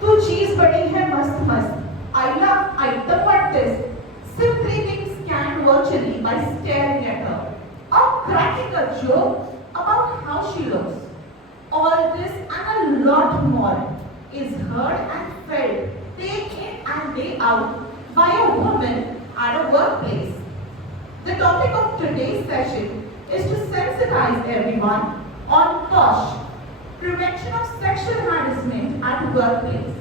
तू चीज बड़ी है मस्त मस्त I love item but this simply things can virtually by staring at her or cracking a joke about how she looks. All this and a lot more is heard and felt day in and day out by a woman at a workplace. The topic of today's session is to sensitize everyone on POSH, prevention of sexual harassment at workplace.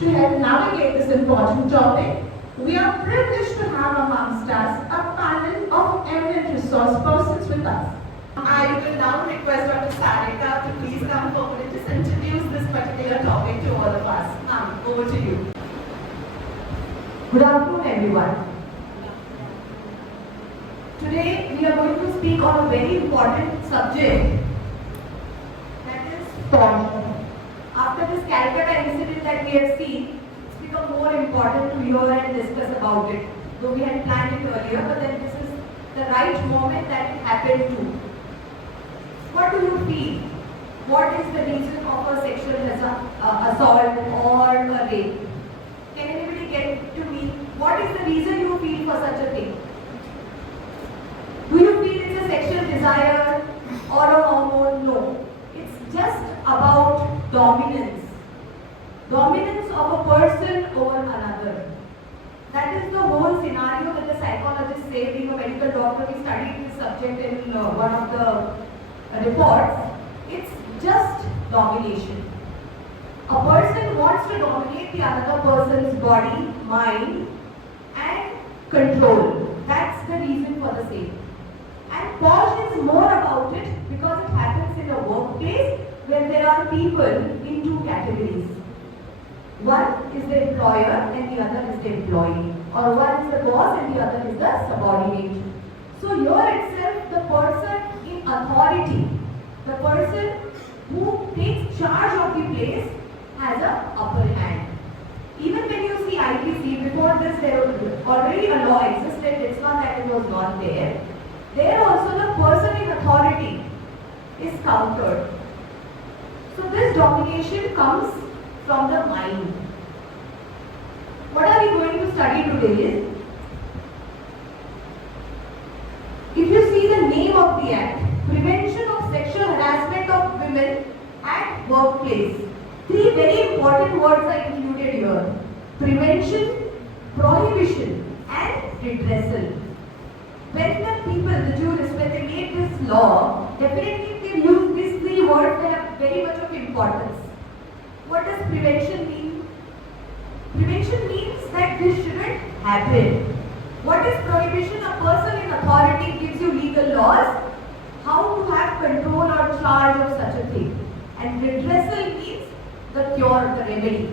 To help navigate this important topic, we are privileged to have amongst us a panel of eminent resource persons with us. I will now request Dr. Sarika to please come forward and just introduce this particular topic to all of us. Ma'am, over to you. Good afternoon, everyone. Today we are going to speak on a very important subject, that is porn. After this Calcutta incident that we have seen, it's become more important to hear and discuss about it. Though we had planned it earlier, but then this is the right moment that it happened to. What do you feel? What is the reason of a sexual assault or a rape? Can anybody get to me? What is the reason you feel for such a thing? Do you feel it's a sexual desire or a hormone? No. It's just about dominance. Dominance of a person over another. That is the whole scenario that the psychologists say. Being a medical doctor, we studied this subject in one of the reports. It's just domination. A person wants to dominate the other person's body, mind, and control. That's the reason for the same. And POSH is more about it because it happens in a workplace where there are people in two categories. One is the employer and the other is the employee. Or one is the boss and the other is the subordinate. So here itself, the person in authority, the person who takes charge of the place has a upper hand. Even when you see IPC, before this there was already a law existed, it's not that it was not there. There also the person in authority is countered. So this domination comes from the mind. What are we going to study today is, if you see the name of the act, Prevention of Sexual Harassment of Women at Workplace. Three very important words are included here. Prevention, prohibition and redressal. When the people, the jurists, when they made this law, definitely they use these three words, they have very much of importance. What does prevention mean? Prevention means that this shouldn't happen. What is prohibition? A person in authority gives you legal laws, how to have control or charge of such a thing. And redressal means the cure, the remedy.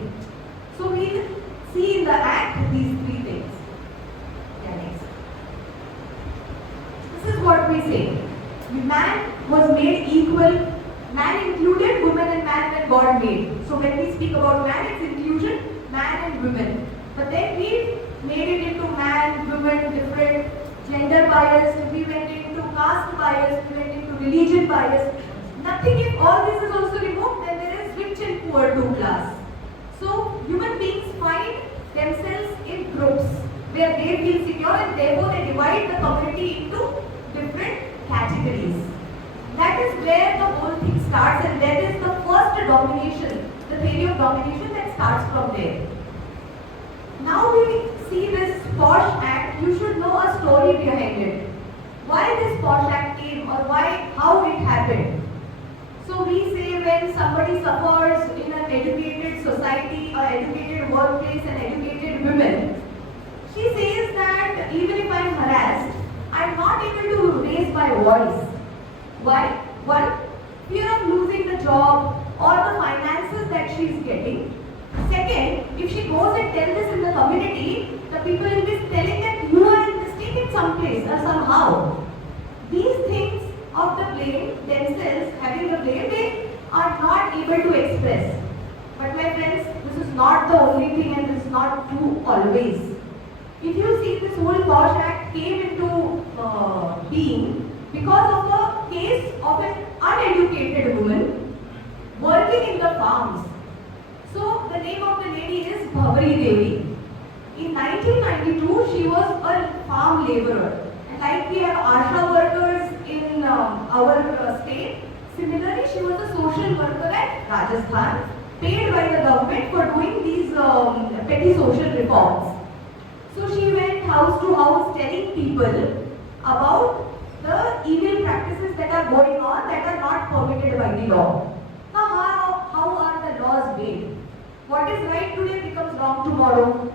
So we will see in the act these three things. Yeah, next. This is what we say. Man was made equal. Man included, woman and man when God made. So when we speak about man, it's inclusion, man and women. But then we made it into man, woman, different gender bias, we went into caste bias, we went into religion bias. Nothing, if all this is also removed, then there is rich and poor two class. So human beings find themselves in groups where they feel secure and therefore they divide the community into different categories. That is where the whole thing starts, and that is the first domination, the theory of domination that starts from there. Now we see this POSH Act, you should know a story behind it. Why this POSH Act came or how it happened. So we say when somebody suffers in an educated society, or educated workplace and educated women, she says that even if I am harassed, I am not able to raise my voice. Why? One, fear of losing the job or the finances that she is getting. Second, if she goes and tells this in the community, the people will be telling that you are in mistake in some place or somehow. These things of the blame themselves, having the blame, they are not able to express. But my friends, this is not the only thing and this is not true always. If you see, this whole POSH Act came into being because of a case of an uneducated woman working in the farms. So the name of the lady is Bhavri Devi. In 1992, she was a farm laborer. And like we have ASHA workers in our state, similarly she was a social worker at Rajasthan, paid by the government for doing these petty social reforms. So she went house to house telling people about the evil practices that are going on that are not permitted by the law. Now how are the laws made? What is right today becomes wrong tomorrow.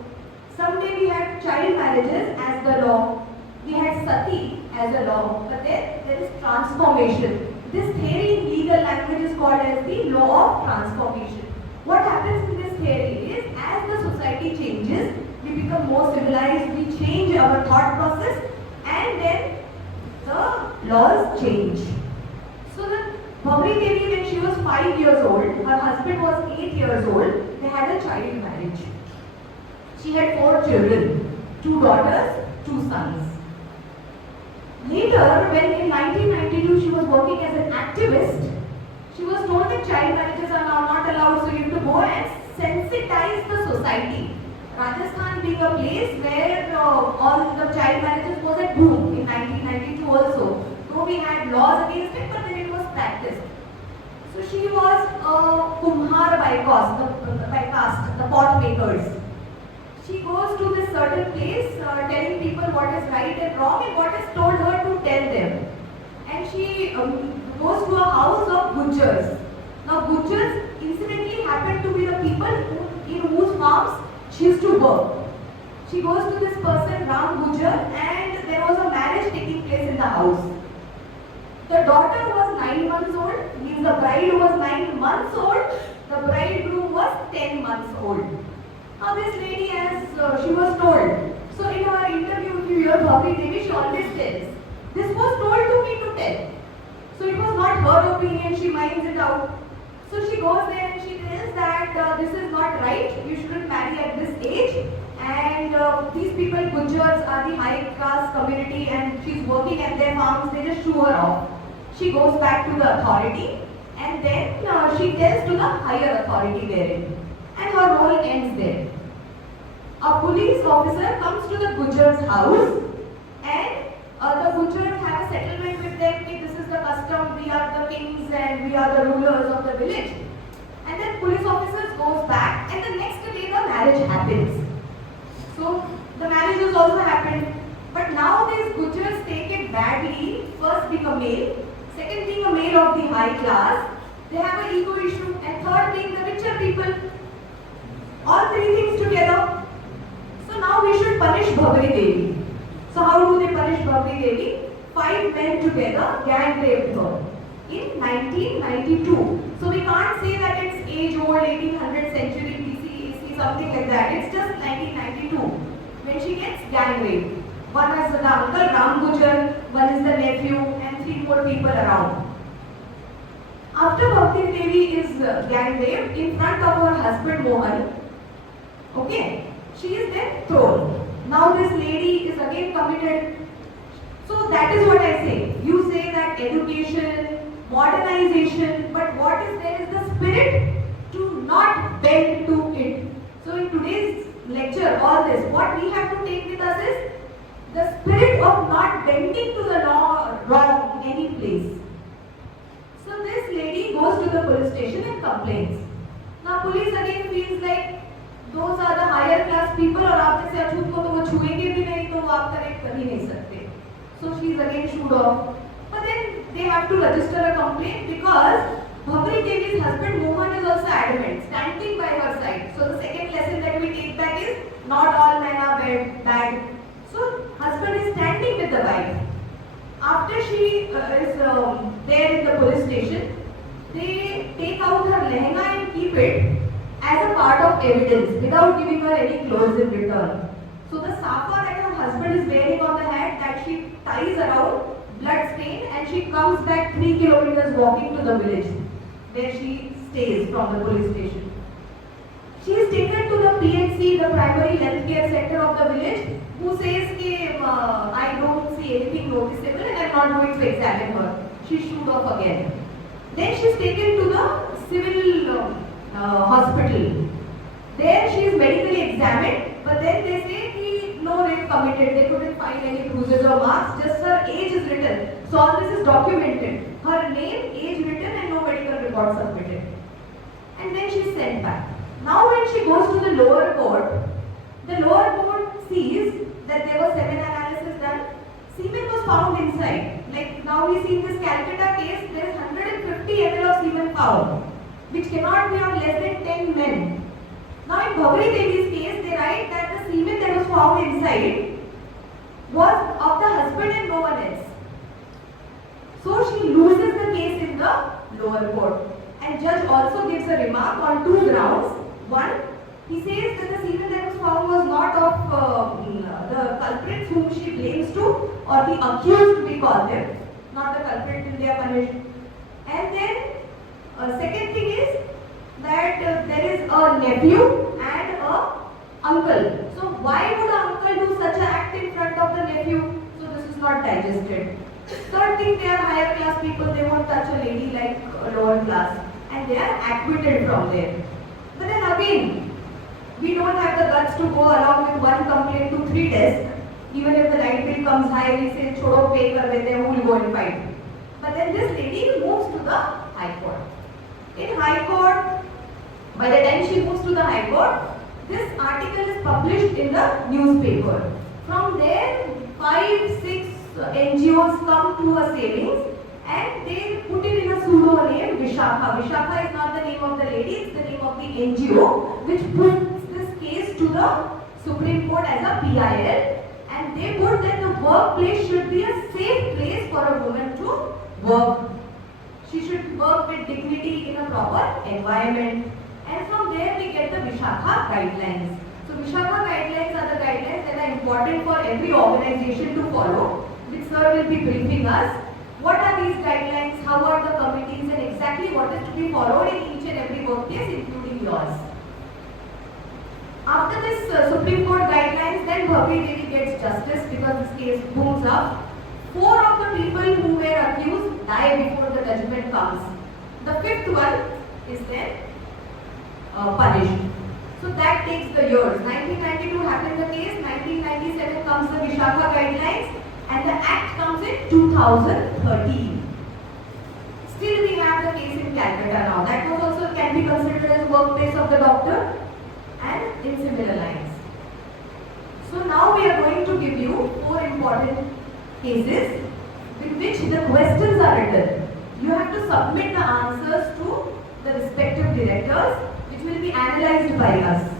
Someday we had child marriages as the law. We had sati as a law. But then there is transformation. This theory in legal language is called as the law of transformation. What happens in this theory is as the society changes, we become more civilized, we change our thought process, and then the laws change. So the Bhavri Devi, when she was 5 years old, her husband was 8 years old, they had a child marriage. She had 4 children, 2 daughters, 2 sons. Later, when in 1992 she was working as an activist, she was told that child marriages are now not allowed, so you have to go and sensitize the society. Rajasthan being a place where all the child marriages was at boom in 1992 also. Though we had laws against it, but then it was practiced. So she was a kumhar by caste, the pot makers. She goes to this certain place telling people what is right and wrong and what is told her to tell them. And she goes to a house of butchers. Now butchers incidentally happen to be the people in whose farms she used to work. She goes to this person, Ram Gujar, and there was a marriage taking place in the house. The daughter was 9 months old, means the bride was 9 months old, the bridegroom was 10 months old. Now this lady, as she was told, so in her interview, if you hear Bhavri Devi, she always tells, this was told to me to tell. So it was not her opinion, she minds it out. So she goes there and she tells that this is not right, you shouldn't marry at this age. And these people, butchers, are the high class community and she's working at their farms, they just shoo her off. She goes back to the authority and then she tells to the higher authority therein. And her role ends there. A police officer comes to the butcher's house and the butchers have a settlement with them. Okay, this is the custom, we are the kings and we are the rulers of the village. And then police officers goes back and the next day the marriage happens. So the marriage has also happened. But now these butchers take it badly. First being a male, second being a male of the high class, they have an ego issue, and third being the richer people. All 3 things together. So now we should punish Bhavri Devi. So how do they punish Bhavri Devi? 5 men together gang raped her in 1992. So we can't say that it's age old, 1800 century BC, AC, something like that. It's just 1992 when she gets gang raped. One is the uncle Ram Gujar, one is the nephew, and 3 more people around. After Bhavri Devi is gang raped in front of her husband Mohan, okay, she is then thrown. Now this lady is again committed. So that is what I say. You say that education, modernization, but what is there is the spirit to not bend to it. So in today's lecture, all this, what we have to take with us is the spirit of not bending to the law wrong in any place. So this lady goes to the police station and complains. Now police again feels like those are the higher class people और आप जैसे अछूत को तो वो छुएंगे भी नहीं तो वो आप करेक्ट कर ही नहीं सकते. So she is again shooed off. But then they have to register a complaint because Bhavri Devi's husband Mohan is also adamant, standing by her side. So the second lesson that we take back is not all men are bad. So husband is standing with the wife. After she is there in the police station, they take out her lehenga and keep it as a part of evidence without giving her any clothes in return. So the safa that her husband is wearing on the head that she ties around, blood stain, and she comes back 3 kilometers walking to the village where she stays from the police station. She is taken to the PHC, the primary health care center of the village, who says that I don't see anything noticeable and I am not going to examine her. She shoot off again. Then she is taken to the civil hospital. There she is medically examined, but then they say कि no rape committed. They couldn't find any bruises or marks. Just her age is written. So all this is documented. Her name, age written, and no medical report submitted. And then she is sent back. Now when she goes to the lower court sees that there was semen analysis done. Semen was found inside. Like now we see in this Calcutta case, there is 150 ml of semen found, which cannot be on less than 10 men. Now in Bhabri Devi's case, they write that the semen that was found inside was of the husband and no one else. So she loses the case in the lower court. And judge also gives a remark on two grounds. One, he says that the semen that was found was not of the culprits whom she blames to, or the accused we call them, not the culprit till they are punished. And then second thing is that there is a nephew and a uncle. So why would an uncle do such an act in front of the nephew? So this is not digested. Third thing, they are higher class people, they won't touch a lady like a lower class, and they are acquitted from there. But then again, we don't have the guts to go along with one complaint to 3 desks. Even if the light bill comes high, we say, chodo pay kar dete, who will go and fight? But then this lady moves to the High Court. In High Court, by the time she moves to the High Court, this article is published in the newspaper. From there, 5-6 NGOs come to her savings and they put it in a pseudo name, Vishakha. Vishakha is not the name of the lady, it's the name of the NGO which puts this case to the Supreme Court as a PIL, and they put that the workplace should be a safe place for a woman to work. She should work with dignity in a proper environment. And from there we get the Vishakha guidelines. So Vishakha guidelines are the guidelines that are important for every organization to follow, which sir will be briefing us. What are these guidelines, how are the committees, and exactly what is to be followed in each and every workplace, including yours. After this Supreme Court guidelines, then Bhabri Devi gets justice because this case booms up. 4 of the people who were accused die before the judgment comes. The 5th one is then punished. So that takes the years. 1992 happened the case, 1997 comes the Vishakha guidelines, and the act comes in 2013. Still we have the case in Calcutta now. That was also can be considered as workplace of the doctor, and in similar lines. So now we are going to give you 4 important cases in which the questions are written. You have to submit the answers to the respective directors, which will be analyzed by us.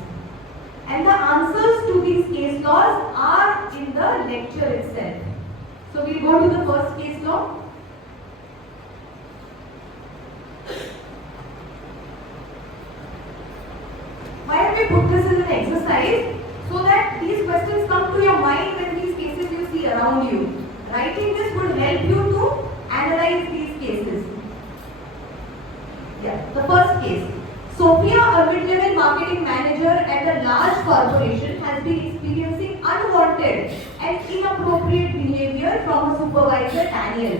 And the answers to these case laws are in the lecture itself. So we'll go to the first case law. Why have we put this as an exercise? So that these questions come to your mind when these cases you see around you. Writing this would help you to analyze these cases. Yeah, the first case. Sophia, a mid-level marketing manager at a large corporation, has been experiencing unwanted and inappropriate behavior from her supervisor Daniel.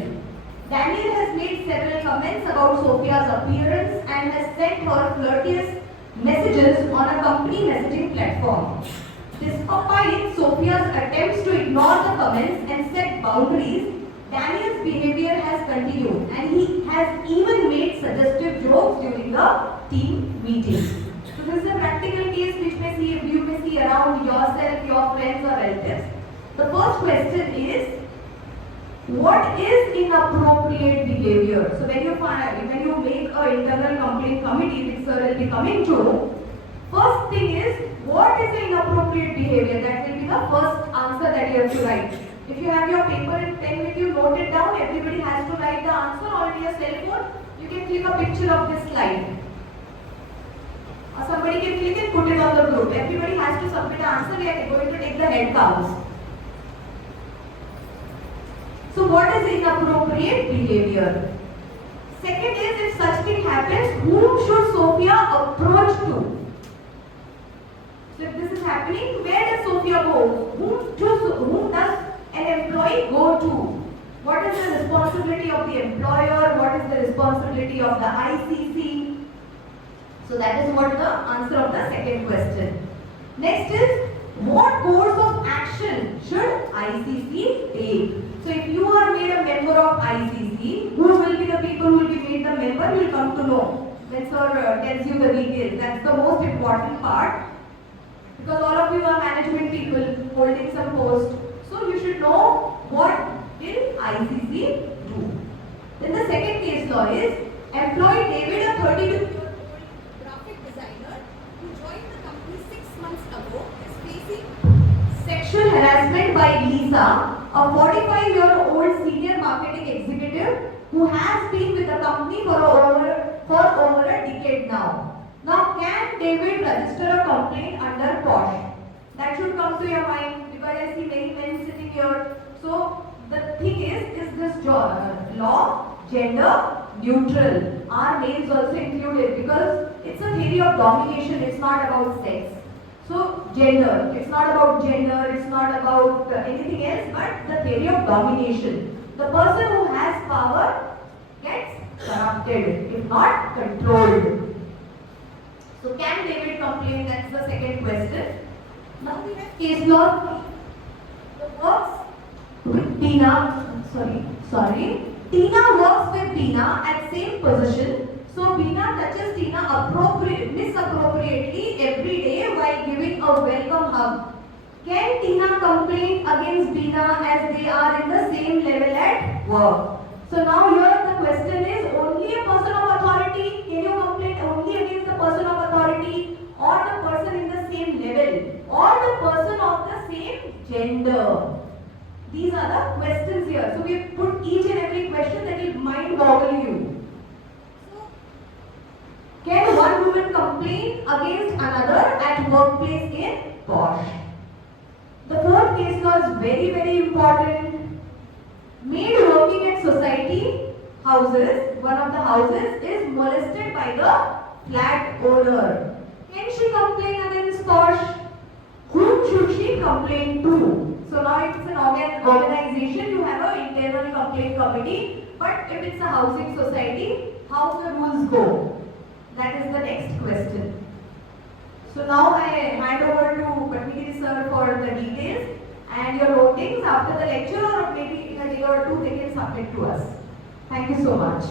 Daniel has made several comments about Sophia's appearance and has sent her flirtatious messages on a company messaging platform. Despite Sophia's attempts to ignore the comments and set boundaries, Daniel's behavior has continued, and he has even made suggestive jokes during the team meeting. So this is a practical case which you may see around yourself, your friends or relatives. The first question is, what is inappropriate behavior? So when you make an internal complaint committee, which sir will be coming to, first thing is, what is inappropriate behavior? That will be the first answer that you have to write. If you have your paper and pen with you, note it down. Everybody has to write the answer, or on your cell phone, you can click a picture of this slide. Or somebody can click and put it on the group. Everybody has to submit the answer. We are going to take the head counts. So what is inappropriate behavior? Second is, if such thing happens, whom should Sophia approach to? So if this is happening, where does Sophia go? Whom does an employee go to? What is the responsibility of the employer? What is the responsibility of the ICC? So that is what the answer of the second question. Next is, what course of action should ICC take? So if you are made a member of ICC, who will be the people who will be made the member? You will come to know when sir tells you the details. That's the most important part, because all of you are management people holding some post. So you should know what will ICC do. Then the second case law is, employ David, a 32-year-old graphic designer who joined the company 6 months ago, is facing sexual harassment by Lisa, a 45-year-old senior marketing executive who has been with the company for over a decade now. Now, can David register a complaint under POSH? That should come to your mind, because I see many men sitting here. So the thing is this law gender neutral? Are males also included? Because it's a theory of domination, it's not about sex. So gender, it's not about gender, it's not about anything else, but the theory of domination. The person who has power gets corrupted, if not controlled. So can David complain? That's the second question. Now we have case law. The works with Tina. Tina works with Tina at same position. So Bina touches Tina misappropriately every day while giving a welcome hug. Can Tina complain against Bina as they are in the same level at work? So now here the question is, only a person of authority, can you complain only against the person of authority, or the person in the same level, or the person of the same gender? These are the questions here. So we put each and every question that will mind boggle you. So, can one woman complain against another at workplace in POSH? The fourth case law is very, very important. Maid working at society houses, one of the houses, is molested by the flat owner. Can she complain against POSH? Whom should she complain to? So now if it's an organization, you have an internal complaint committee. But if it's a housing society, how the rules go? That is the next question. So now I hand over to Patnigiri sir for the details and your votings after the lecture, or maybe in a day or two they can submit to us. Thank you so much.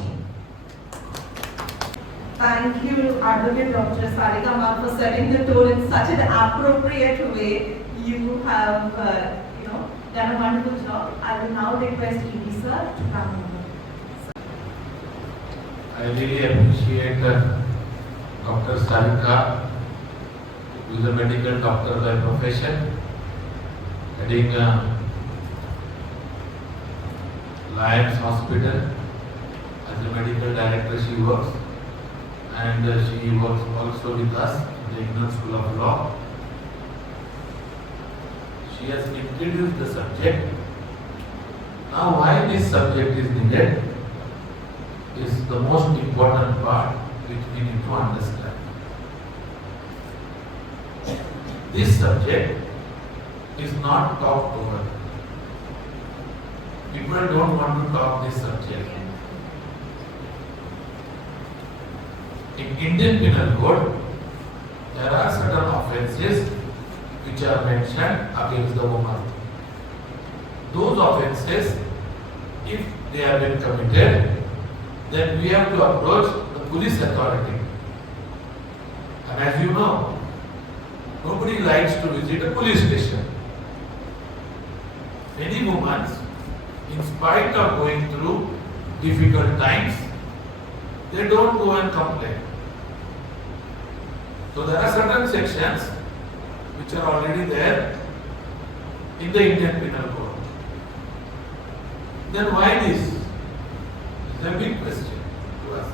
Thank you, Advocate Dr. Sarika ma'am, for setting the tone in such an appropriate way. You have, done a wonderful job. I will now request ED sir to come over. I really appreciate Dr. Sarika, who is a medical doctor by profession, heading Lions Hospital. As a medical director she works, and she works also with us in the Indian School of Law. She has introduced the subject. Now why this subject is needed is the most important part which we need to understand. This subject is not talked over. People don't want to talk this subject. In Indian Penal Code, there are certain offences which are mentioned against the woman. Those offences, if they have been committed, then we have to approach the police authority. And as you know, nobody likes to visit a police station. Many women, in spite of going through difficult times, they don't go and complain. So there are certain sections which are already there in the Indian Penal Code. Then why this? It's a big question to us.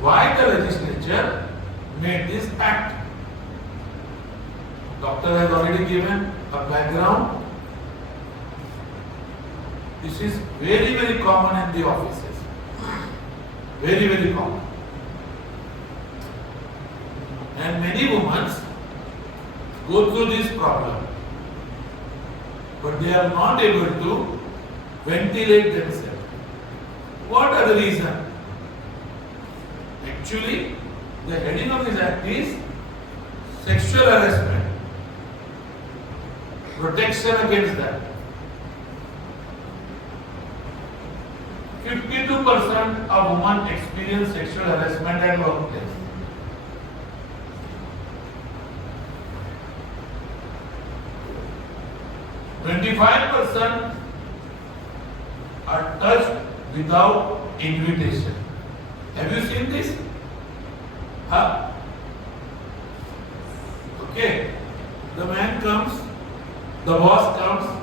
Why the legislature made this act? Doctor has already given a background. This is very, very common in the offices. Very, very common. And many women go through this problem, but they are not able to ventilate themselves. What are the reasons? Actually, The heading of this act is sexual harassment, protection against that. 52% of women experience sexual harassment at workplace. 25% are touched without invitation. Have you seen this? Huh? Okay. The man comes, the boss comes,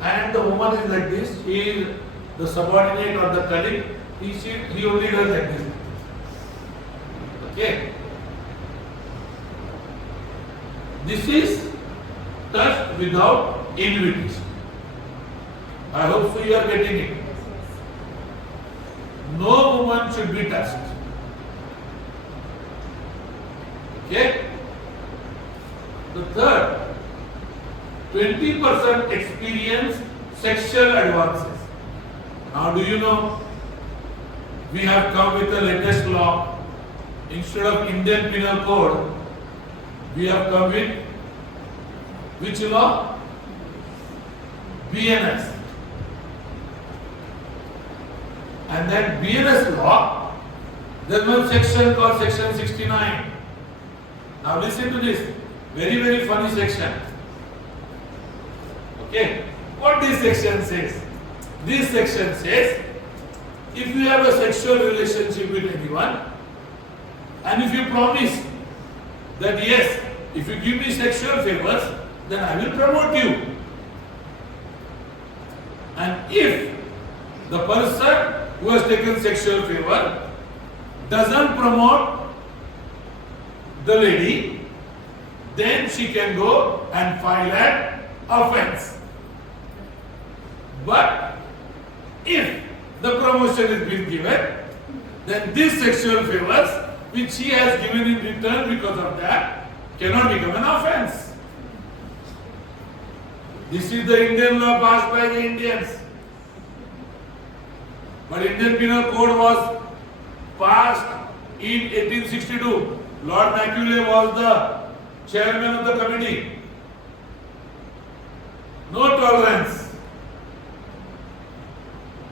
and the woman is like this. He is the subordinate or the colleague. He only does like this. Okay. This is touched without invitation. I hope so you are getting it. No woman should be touched. Okay? The third, 20% experience sexual advances. Now do you know, we have come with the latest law. Instead of Indian Penal Code, we have come with which law? BNS. And then BNS law, there's one section called section 69. Now listen to this, very very funny section. Okay, what this section says? This section says, if you have a sexual relationship with anyone, and if you promise that yes, if you give me sexual favors, then I will promote you. And if the person who has taken sexual favor doesn't promote the lady, then she can go and file an offense. But if the promotion is being given, then these sexual favors which she has given in return because of that cannot become an offense. This is the Indian law passed by the Indians. But Indian Penal Code was passed in 1862. Lord Macaulay was the chairman of the committee. No tolerance.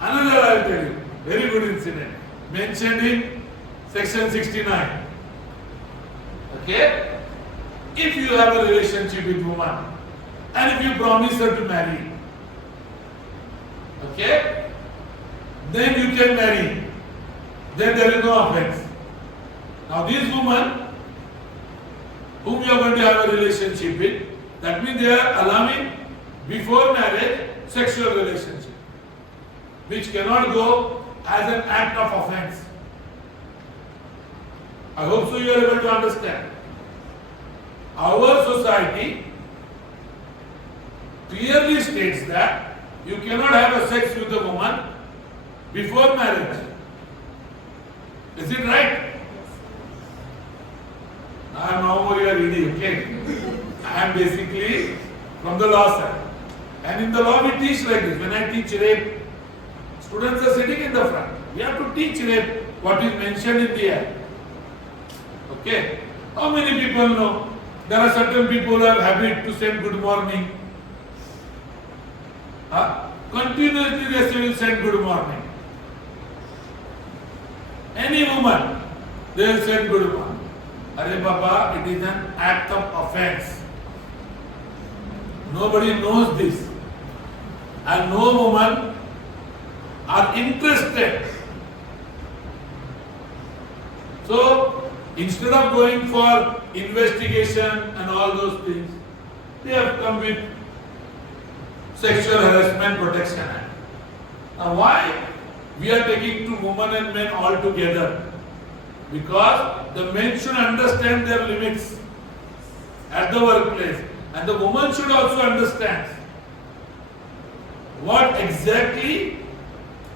Another I will tell you, very good incident, mentioned in section 69. Okay? If you have a relationship with woman, and if you promise her to marry, okay, then you can marry. Then there is no offense. Now this woman, whom you are going to have a relationship with, that means they are allowing before marriage sexual relationship, which cannot go as an act of offense. I hope so you are able to understand. Our society clearly states that you cannot have a sex with a woman before marriage. Is it right? I am now you are reading, okay? I am basically from the law side. And in the law we teach like this. When I teach rape, students are sitting in the front. We have to teach rape, what is mentioned in the act. Okay? How many people know? There are certain people who have habit to send good morning. Continuously they will send good morning. Any woman, they will send good morning. Arey Baba, it is an act of offense. Nobody knows this. And no woman are interested. So, instead of going for investigation and all those things, they have come with Sexual Harassment Protection Act. Now why we are taking to women and men all together? Because the men should understand their limits at the workplace, and the woman should also understand what exactly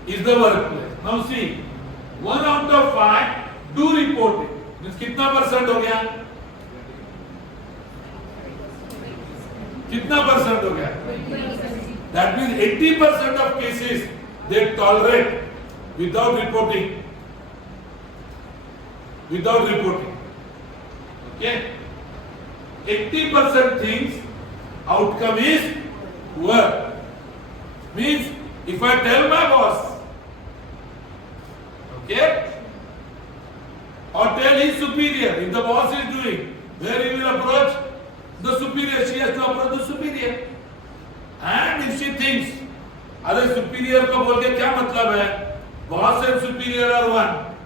is the workplace. Now see, 1 out of 5 do report it. Means कितना % हो गया? कितना % हो गया? That means 80% of cases they tolerate without reporting. Without reporting. Okay? 80% things, outcome is work. Means, if I tell my boss, okay, or tell his superior, if the boss is doing, where he will approach the superior, she has to approach the superior. And if she thinks, अरे superior को बोल के क्या मतलब है? Boss and superior are one.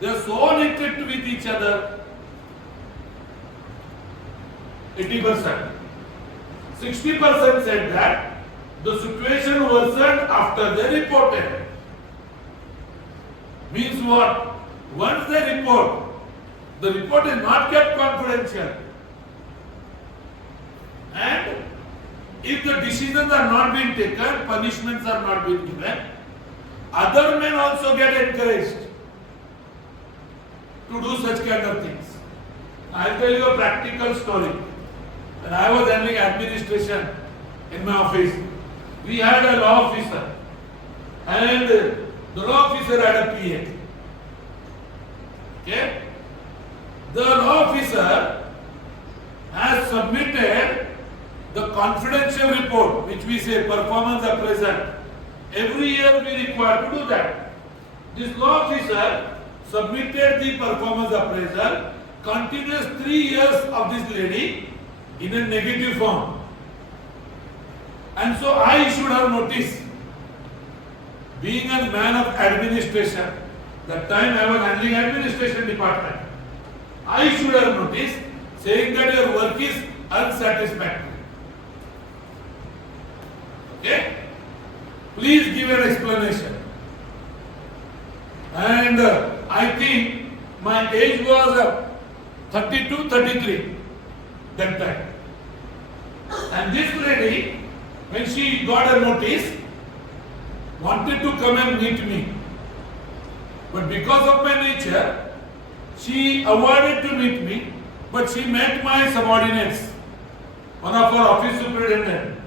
They are so knitted with each other. 80%. 60% said that the situation worsened after they reported. Means what? Once they report, the report is not kept confidential. And if the decisions are not being taken, punishments are not being given, other men also get encouraged to do such kind of things. I'll tell you a practical story. When I was handling administration in my office, we had a law officer, and the law officer had a PA. Okay? The law officer has submitted the confidential report, which we say performance appraisal. Every year we require to do that. This law officer submitted the performance appraisal, continuous 3 years of this lady in a negative form. And so I issued her notice. Being a man of administration, that time I was handling administration department, I issued her notice saying that your work is unsatisfactory. Okay? Please give an explanation. And I think my age was 32, 33 that time. And this lady, when she got a notice, wanted to come and meet me. But because of my nature, she avoided to meet me, but she met my subordinates, one of our office superintendent.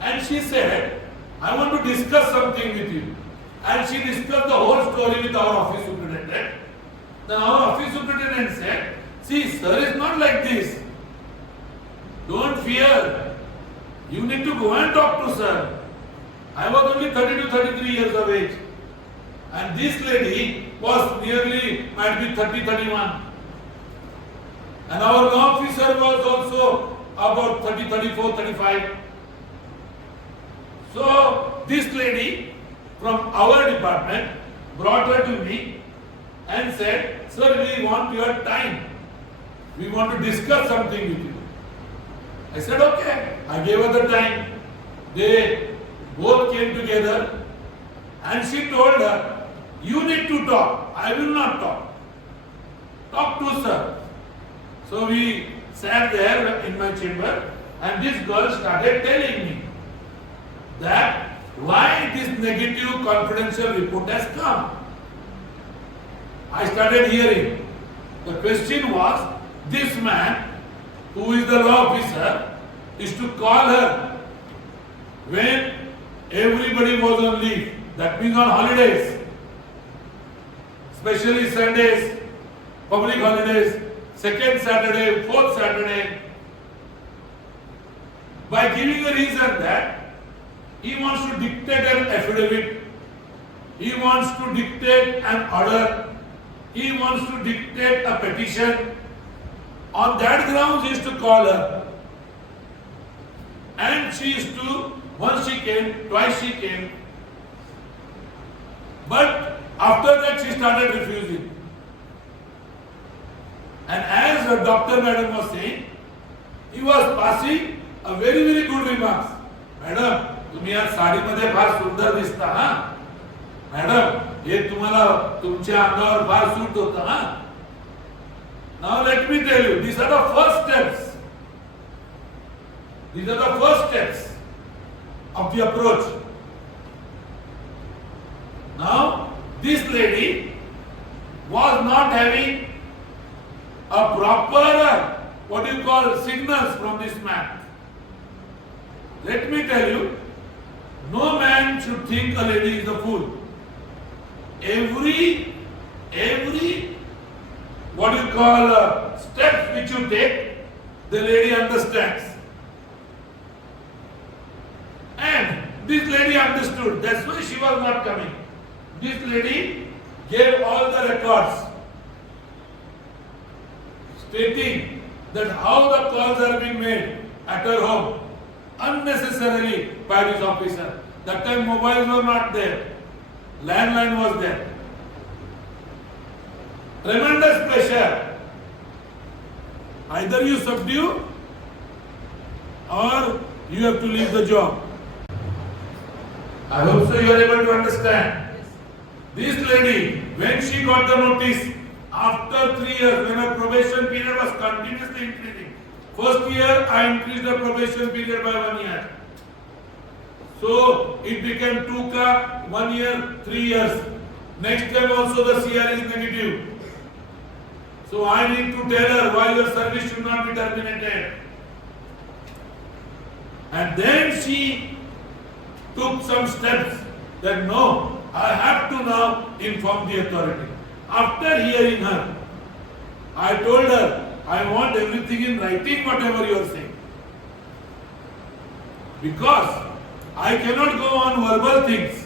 And she said, I want to discuss something with you. And she discussed the whole story with our office superintendent. Then our office superintendent said, see, sir is not like this. Don't fear. You need to go and talk to sir. I was only 32, 33 years of age. And this lady was nearly, might be 30, 31. And our law officer was also about 30, 34, 35. So this lady from our department brought her to me and said, sir, we want your time. We want to discuss something with you. I said, okay. I gave her the time. They both came together and she told her, you need to talk. I will not talk. Talk to sir. So we sat there in my chamber and this girl started telling me that why this negative confidential report has come. I started hearing. The question was, this man, who is the law officer, is to call her when everybody was on leave. That means on holidays, especially Sundays, public holidays, second Saturday, fourth Saturday, by giving a reason that he wants to dictate an affidavit, he wants to dictate an order, he wants to dictate a petition. On that grounds he is to call her. And she is to, once she came, twice she came. But after that she started refusing. And as the doctor madam was saying, he was passing a very, very good remarks. Madam, तुम्ही आज साडीमध्ये फार सुंदर दिसता हा. Madam, हे तुम्हाला तुमच्या अंगावर फार suit होतं हा. Now let me tell you, these are the first steps. These are the first steps of the approach. Now, this lady was not having a proper, what do you call, signals from this man. Let me tell you, no man should think a lady is a fool. Every what do you call, which you take, the lady understands. And this lady understood. That's why she was not coming. This lady gave all the records stating that how the calls are being made at her home unnecessarily by this officer. That time mobiles were not there. Landline was there. Tremendous pressure. Either you subdue or you have to leave the job. I hope so you are able to understand. This lady, when she got the notice, after 3 years, when her probation period was continuously increasing, first year I increased the probation period by 1 year. So it became 2 1 year, 3 years. Next time also the CR is negative. So I need to tell her why your service should not be terminated. And then she took some steps that no, I have to now inform the authority. After hearing her, I told her, I want everything in writing, whatever you are saying. Because I cannot go on verbal things.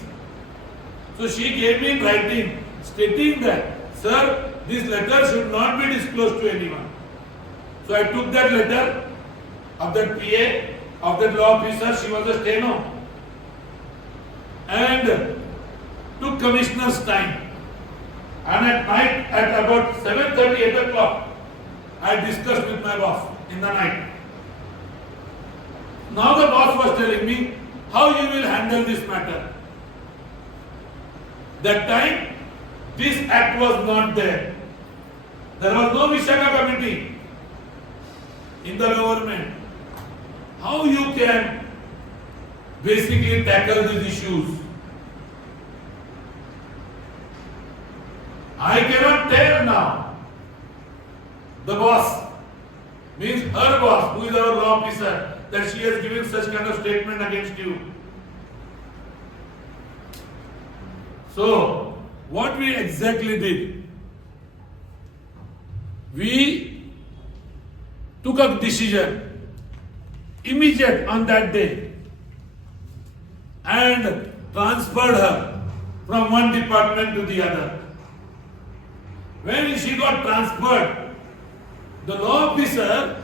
So she gave me in writing, stating that, sir, this letter should not be disclosed to anyone. So I took that letter of that PA, of that law officer, she was a steno, and took commissioner's time. And at night, at about 7:30, 8 o'clock, I discussed with my boss in the night. Now the boss was telling me how you will handle this matter. That time, this act was not there. There was no Vishaka committee in the government. How you can basically tackle these issues? I cannot tell now. The boss, means her boss, who is our law officer, that she has given such kind of statement against you. So, what we exactly did? We took a decision immediate on that day and transferred her from one department to the other. When she got transferred, the law officer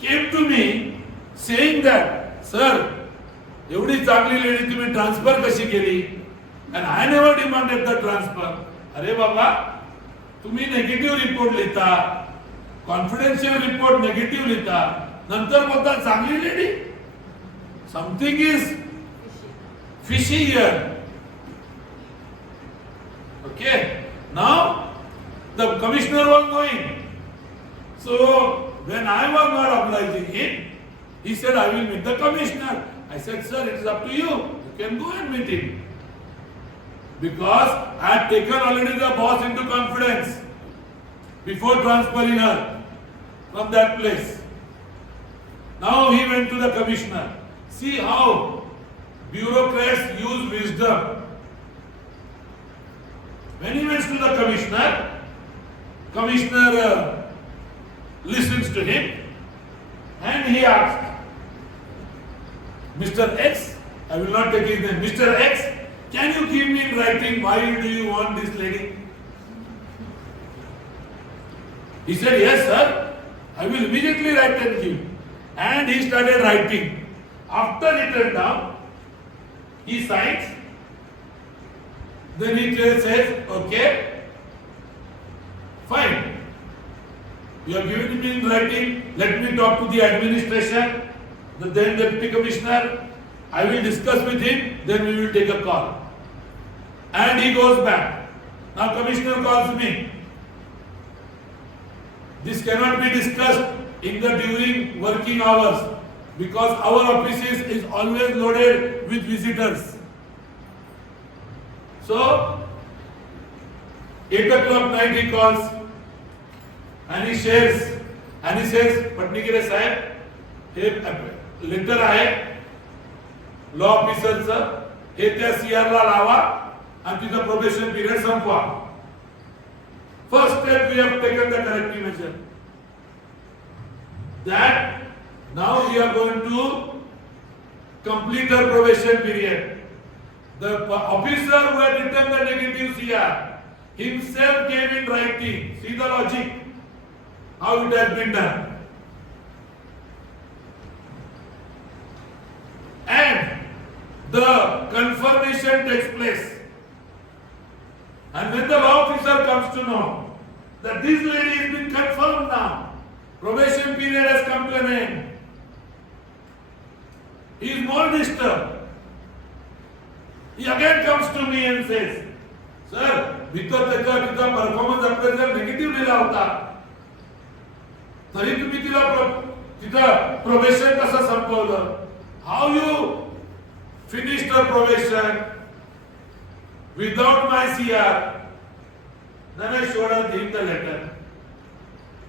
came to me saying that, sir, एवढी चांगली lady तुम्ही transfer कशी केली? And I never demanded the transfer. अरे बाबा, तुम्ही negative report लिहिता, confidential report negative लिहिता, नंतर बोलता चांगली lady. Something is fishy here. Okay. Now the commissioner was going. So when I was not obliging him, he said, I will meet the commissioner. I said, sir, it is up to you. You can go and meet him. Because I had taken already the boss into confidence before transferring her from that place. Now he went to the commissioner. See how bureaucrats use wisdom. When he went to the commissioner, commissioner listens to him and he asked, Mr. X, I will not take his name, Mr. X, can you give me in writing why do you want this lady? He said, yes sir, I will immediately write and give. And he started writing. After written down, he signs. Then he says, okay, fine. You have given me in writing, let me talk to the administration, the then deputy commissioner. I will discuss with him, then we will take a call. And he goes back. Now commissioner calls me. This cannot be discussed in the during working hours because our offices is always loaded with visitors. So 8 o'clock night he calls and he shares and he says, Patnikere Sahib, हे letter आहे law ऑफिसरचं, हे त्या CR ला लावा आणि तिचं probation period संपवा. First step we have taken the corrective measure. that now we are going to complete our probation period. The officer who had written the negative CR himself gave in writing. See the logic, how it has been done. And the confirmation takes place. And when the law officer comes to know that this lady has been confirmed now, probation period has come to an end, he is more disturbed. He again comes to me and says, Sir, because तिचा performance appraisal negative दिला होता, तरी तुम्ही तिला probation कसं संपवलं? How you finished your probation without my CR? Then I showed him the letter.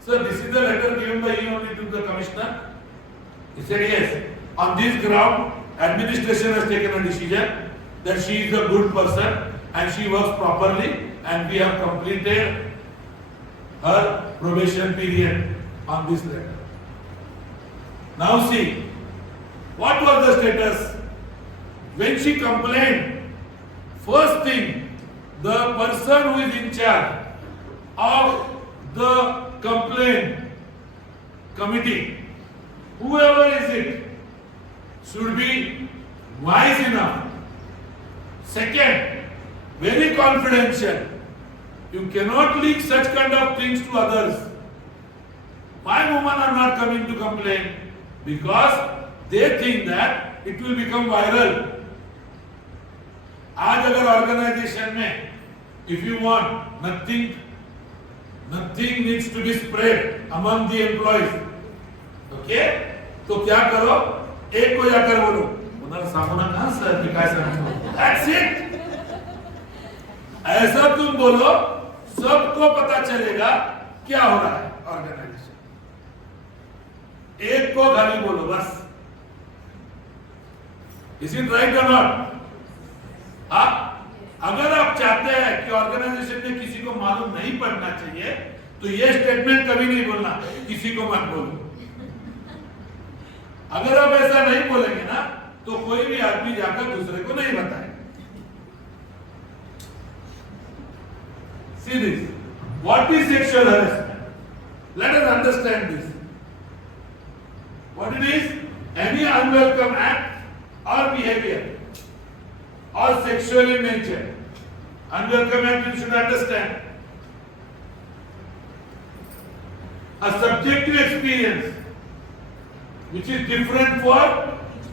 Sir, this is the letter given by you only to the commissioner? He said yes. On this ground, administration has taken a decision that she is a good person and she works properly and we have completed her probation period on this letter. Now see, what was the status? When she complained, first thing, the person who is in charge of the complaint committee, whoever is it, should be wise enough. Second, very confidential. You cannot leak such kind of things to others. Why women are not coming to complain? Because they think that it will become viral. आज अगर organization में, if you want, nothing needs to be spread among the employees. Okay? तो क्या करो? एक को जाकर बोलो, उधर सामना कहाँ सर दिखाए सर? That's it. ऐसा तुम बोलो, सबको पता चलेगा क्या हो रहा है ऑर्गेनाइजेशन. एक को खाली बोलो बस. Is it right or not? अगर आप चाहते हैं कि ऑर्गेनाइजेशन में किसी को मालूम नहीं पड़ना चाहिए, तो ये स्टेटमेंट कभी नहीं बोलना, किसी को मत बोलो. अगर आप ऐसा नहीं बोलेंगे ना, तो कोई भी आदमी जाकर दूसरे को नहीं बताए. See this. What is sexual harassment? Let us understand this. What it is? Any unwelcome act or behavior or sexual in nature. Unwelcome act you should understand. A subjective experience which is different for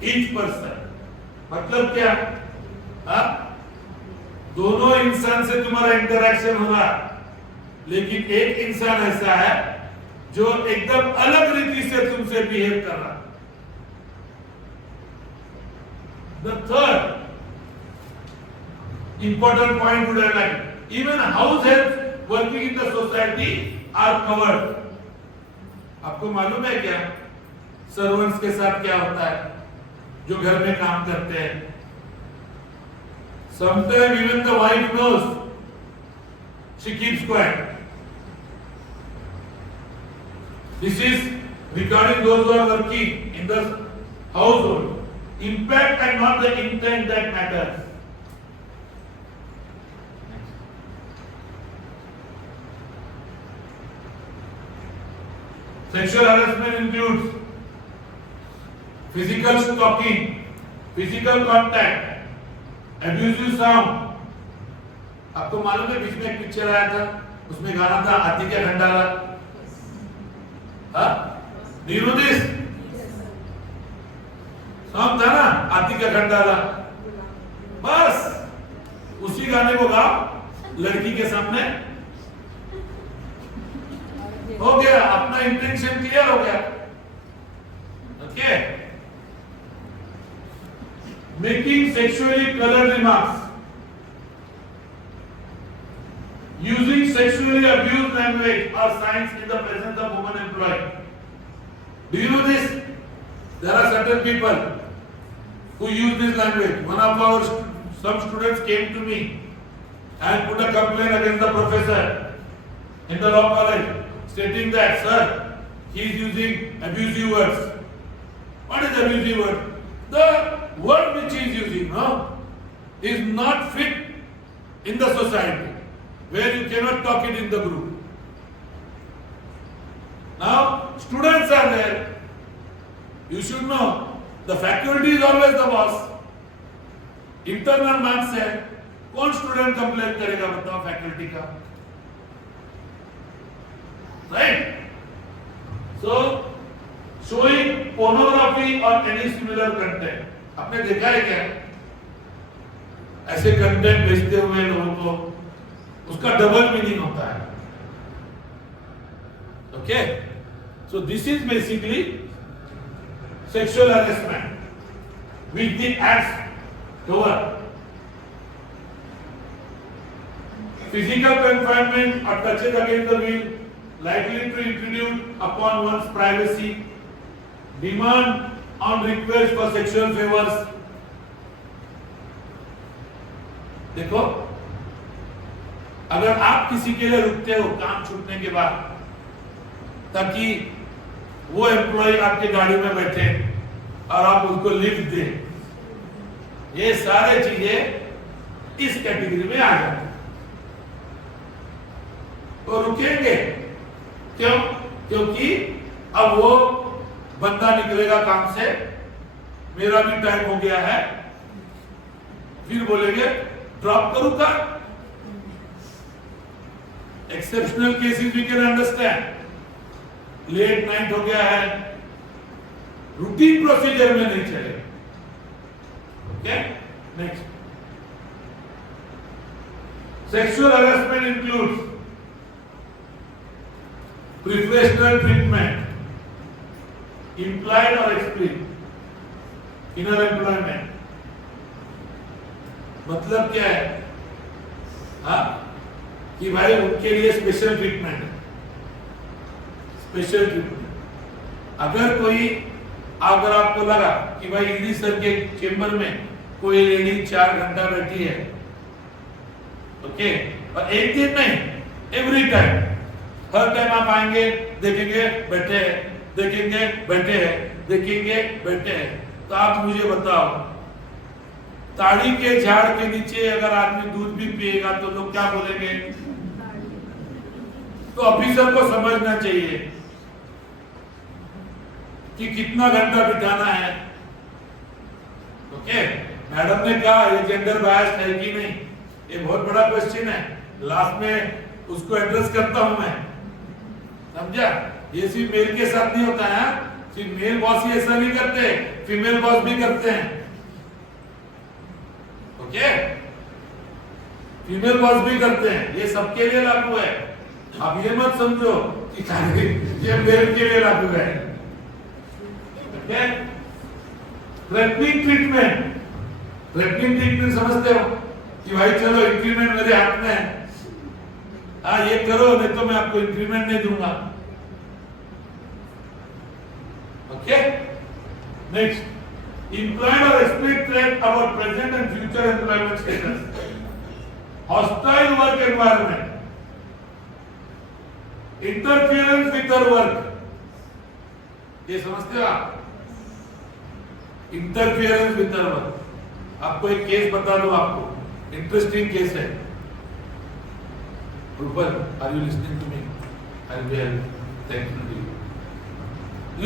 each person. मतलब क्या? दोनों इंसान से तुम्हारा interaction हो रहा, लेकिन एक इंसान ऐसा है जो एकदम अलग रीति से तुमसे बिहेव कर रहा. The third important point would have like even house helps working in the society are covered. आपको मालूम है क्या सर्वेंट्स के साथ क्या होता है जो घर में काम करते हैं? Sometimes even the wife knows, she keeps quiet. This is regarding those who are working in the household. Impact and not the intent that matters. Sexual harassment includes physical stalking, physical contact, abusive sound. आपको मालूम है बीच में एक picture आया था, उसमें गाना था हाथी का Khandala. Do you know this? Song था ना हाथी का खंडाला. बस उसी गाने को गाओ लड़की के सामने, हो गया, अपना इंटेंशन क्लियर हो गया. Okay. Making sexually colored remarks, using sexually abused language or signs in the presence of women employee. Do you know this? There are certain people who use this language. One of our some students came to me and put a complaint against the professor in the law college, stating that, sir, he is using abusive words. What is abusive word? The word which he is using, no, is not fit in the society, where you cannot talk it in the group. Now, students are there. You should know, the faculty is always the boss. Internal marks है, कौन student complain करेगा बताओ faculty का, right? So showing pornography or any similar content, आपने देखा है क्या ऐसे कंटेंट भेजते हुए लोगों को? उसका डबल मीनिंग होता है. Okay, so this is basically sexual harassment which the acts toward physical confinement or touches against the will likely to intrude upon one's privacy, demand on request for sexual favors. देखो, अगर आप किसी के लिए रुकते हो काम छूटने के बाद ताकि वो एम्प्लॉय आपके गाड़ी में बैठे और आप उसको लिफ्ट दें, ये सारे चीजें इस कैटेगरी में आ जाती हैं. तो रुकेंगे क्यों? क्योंकि अब वो बंदा निकलेगा काम से, मेरा भी टाइम हो गया है, फिर बोलेंगे ड्रॉप करूं का. Exceptional cases we can understand, late night हो गया है, रूटीन प्रोसीजर में नहीं चले. Okay, next. Sexual harassment includes preferential treatment, implied or explicit, inner employment. मतलब क्या है? हाँ, कि भाई उनके लिए स्पेशल ट्रीटमेंट है. Special treatment. अगर आपको लगा कि भाई ईडी सर के चेंबर में कोई लेडी 4 घंटा बैठी है, ओके, और एक दिन नहीं, एवरी टाइम, हर टाइम आप आएंगे, देखेंगे बैठे हैं, देखेंगे बैठे हैं, देखेंगे बैठे हैं, तो आप मुझे बताओ, ताड़ी के झाड़ के नीचे अगर आदमी दूध भी पिएगा तो लोग क्या बोलेंगे? तो ऑफिसर को समझना चाहिए कि कितना घंटा बिताना है. ओके, मैडम ने कहा ये जेंडर बायस्ड है कि नहीं, ये बहुत बड़ा क्वेश्चन है. लास्ट में उसको एड्रेस करता हूं मैं, समझा? ये सिर्फ मेल के साथ नहीं होता है, सिर्फ मेल बॉस ही ऐसा नहीं करते, फीमेल बॉस भी करते हैं. ओके, फीमेल बॉस भी करते हैं, ये सबके लिए लागू है. आप ये मत समझो कि ये मेल के लिए लागू है. Okay, threatening treatment. Threatening treatment समझते हो कि भाई चलो इंक्रीमेंट मेरे हाथ में है, हाँ ये करो नहीं तो मैं आपको इंक्रीमेंट नहीं दूंगा. Okay, next. Implied or explicit threat about present and future employment status. Hostile work environment. Interference with her work. ये समझते हो आप? Interference with her work. आपको एक केस बता दूं आपको, इंटरेस्टिंग केस है. Rupal, are you listening to me? I will be thankful to you.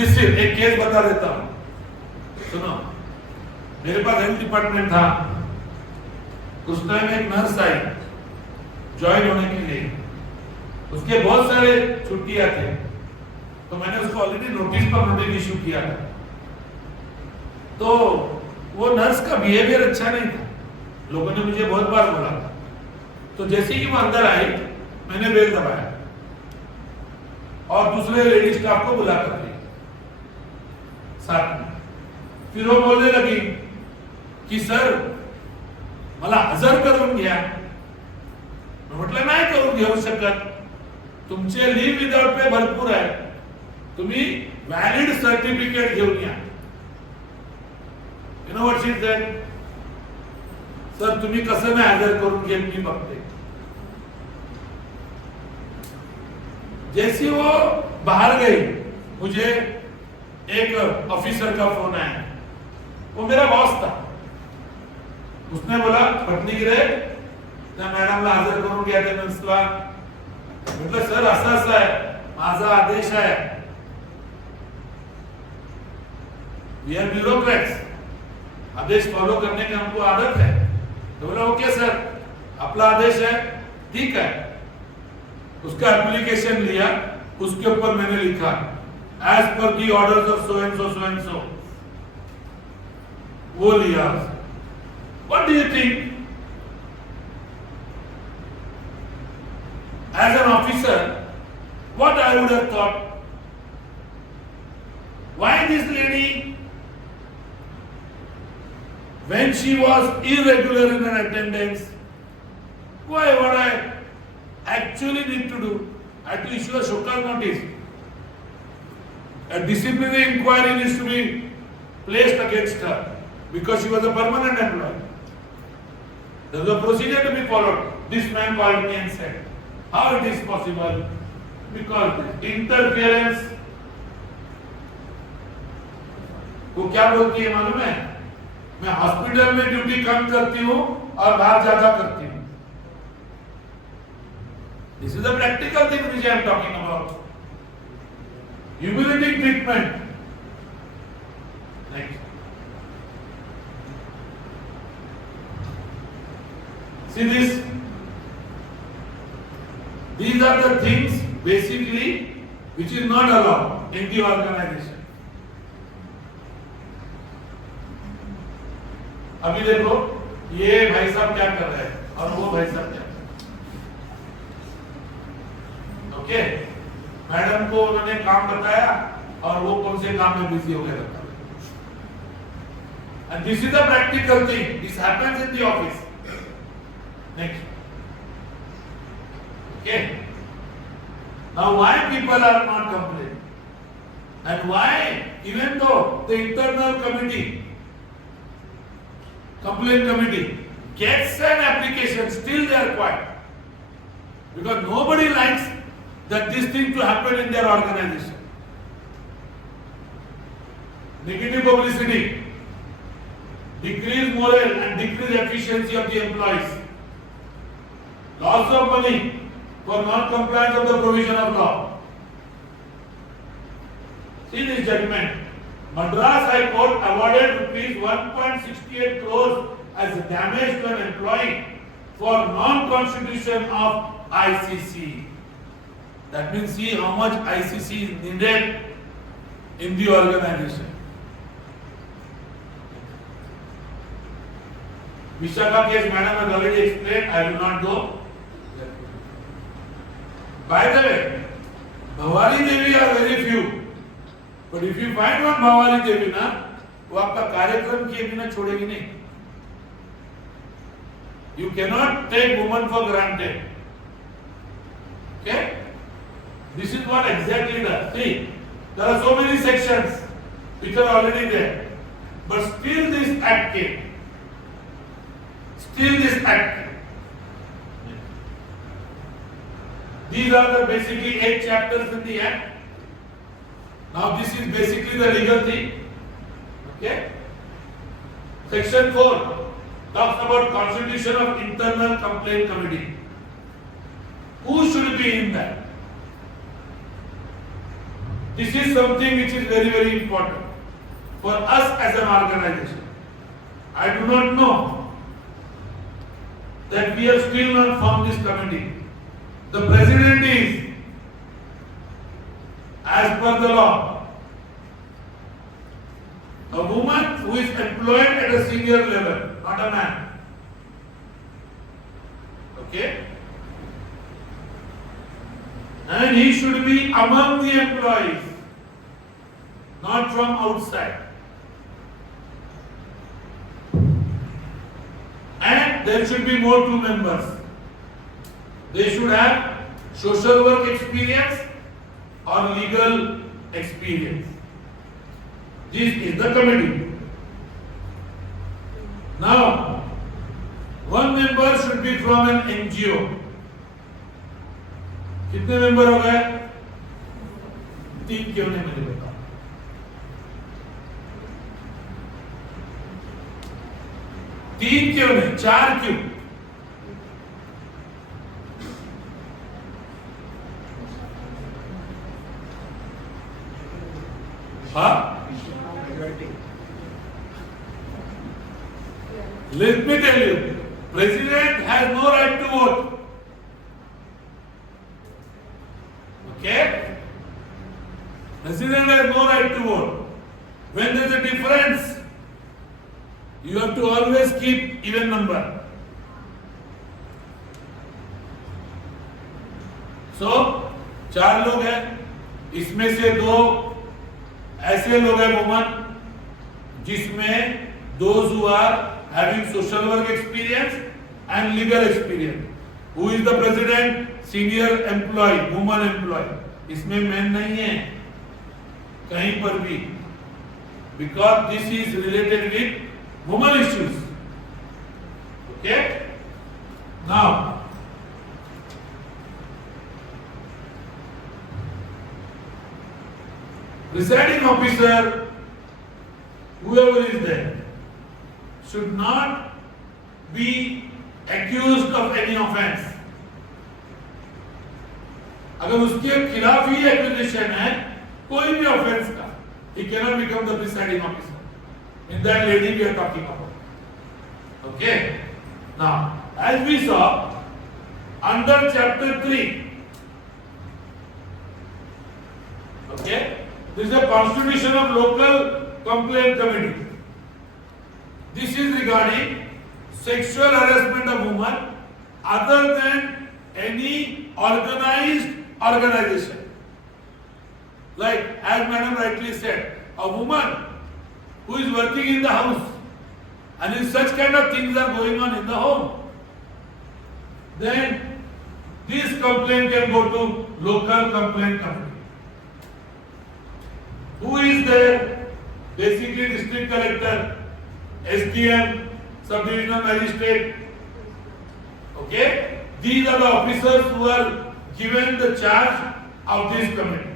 Listen, एक केस बता देता हूं, सुनो. मेरे पास हेल्थ डिपार्टमेंट था, उस टाइम एक नर्स आई ज्वाइन होने के लिए, उसके बहुत सारे छुट्टियां थे, तो मैंने उसको ऑलरेडी नोटिस पर नोटिस इशू किया था. तो वो नर्स का बिहेवियर अच्छा नहीं था, लोगों ने मुझे बहुत बार बोला था. तो जैसे ही वो अंदर आई, मैंने बेल दबाया और दूसरे लेडी स्टाफ को बुला कर ली साथ में. फिर वो बोलने लगी की सर मला हजर करून घ्या. म्हटलं नाही करून घेऊ शकत, तुमचे लीव विदाउट पे भरपूर आहे, तुम्ही व्हॅलिड सर्टिफिकेट घेऊन या. You know what she said? Sir तुम्ही कसं नाही हजर करून घेत मी बघते. जैसी वो बाहर गई, मुझे एक ऑफिसर का फोन आया, वो मेरा बॉस था. उसने बोला पत्नी गिरे त्या मॅडमला हजर करून घ्या अटेंडन्सला. म्हटलं सर असं असं आहे, माझा आदेश आहे. वी आर ब्यूरोक्रेट्स, आदेश फॉलो करने की हमको आदत है. तो बोला ओके सर, अपना आदेश है, ठीक है. उसका एप्लीकेशन लिया, उसके ऊपर मैंने लिखा as per the orders of so and so. वो लिया. What do you think as an officer, what I would have thought? Why this lady, when she was irregular in her attendance, why what I actually need to do? I have to issue a showcase notice. A disciplinary inquiry needs to be placed against her because she was a permanent employee. There was a procedure to be followed. This man called me and said, how it is possible? Because interference. वो क्या बोलती है मालूम है? मैं hospital में duty कम करती हूँ और बाहर ज्यादा करती हूँ. This is a practical thing which I am talking about. Humiliating treatment. Next. See this? These are the things basically which is not allowed in the organization. अभी देखो ये भाई साहब क्या कर रहे हैं और वो भाई साहब क्या कर रहे हैं. ओके, मैडम को उन्होंने काम बताया और वो कौन से काम में बिजी हो गए रहता. And this is a practical thing. This happens in the office. Next. Okay. Now why people are not complaining? And why, even though the internal committee, complaint committee gets an application, still they are quiet. Because nobody likes that this thing to happen in their organization. Negative publicity, decrease morale and decrease efficiency of the employees, loss of money for non-compliance of the provision of law. See this judgment. Madras High Court awarded rupees 1.68 crores as damage to an employee for non-constitution of ICC. That means see how much ICC is needed in the organization. Vishaka case, madam has already explained, I will not go. By the way, Bhavani Devi are very few. But if you find one Bhavani Devi ना, वो आपका कार्यक्रम किए बिना छोड़ेगी नहीं. You cannot take woman for granted. Okay? This is what exactly does. See, there are so many sections which are already there, but still this act came. Still this act came. These are the basically 8 chapters in the act. Now this is basically the legal thing. Okay? Section 4 talks about constitution of internal complaint committee. Who should be in that? This is something which is very, very important for us as an organization. I do not know that we have still not formed this committee. The president is, as per the law, a woman who is employed at a senior level, not a man. Okay? And he should be among the employees, not from outside. And there should be more 2 members. They should have social work experience or legal experience. This is the committee. Now, 1 member should be from an NGO. कितने member हो गए? 3 क्यों नहीं मिले? 3 क्यों नहीं, 4 क्यों? हाँ? Let me tell you, President has no right to vote. Okay? President has no right to vote. When there is a difference, you have to always keep even number. So, 4 लोग हैं, इसमें से 2 ऐसे लोग हैं वुमन जिसमें those who are having social work experience and legal experience. Who is the president? Senior employee, woman employee. इसमें men नहीं है कहीं पर भी, because this is related with woman issues. Okay? Now, presiding officer, whoever is there, should not be accused of any offense. अगर उसके खिलाफ ही accusation है कोई भी ऑफेंस का, he cannot become the presiding officer. In that lady we are talking about. Okay? Now, as we saw, under chapter 3, okay, this is a constitution of local complaint committee. This is regarding sexual harassment of women other than any organized organization. Like, as Madam rightly said, a woman who is working in the house and if such kind of things are going on in the home, then this complaint can go to local complaint committee. Who is there? Basically district collector, SDM, sub-divisional magistrate. Okay? These are the officers who are given the charge of this committee.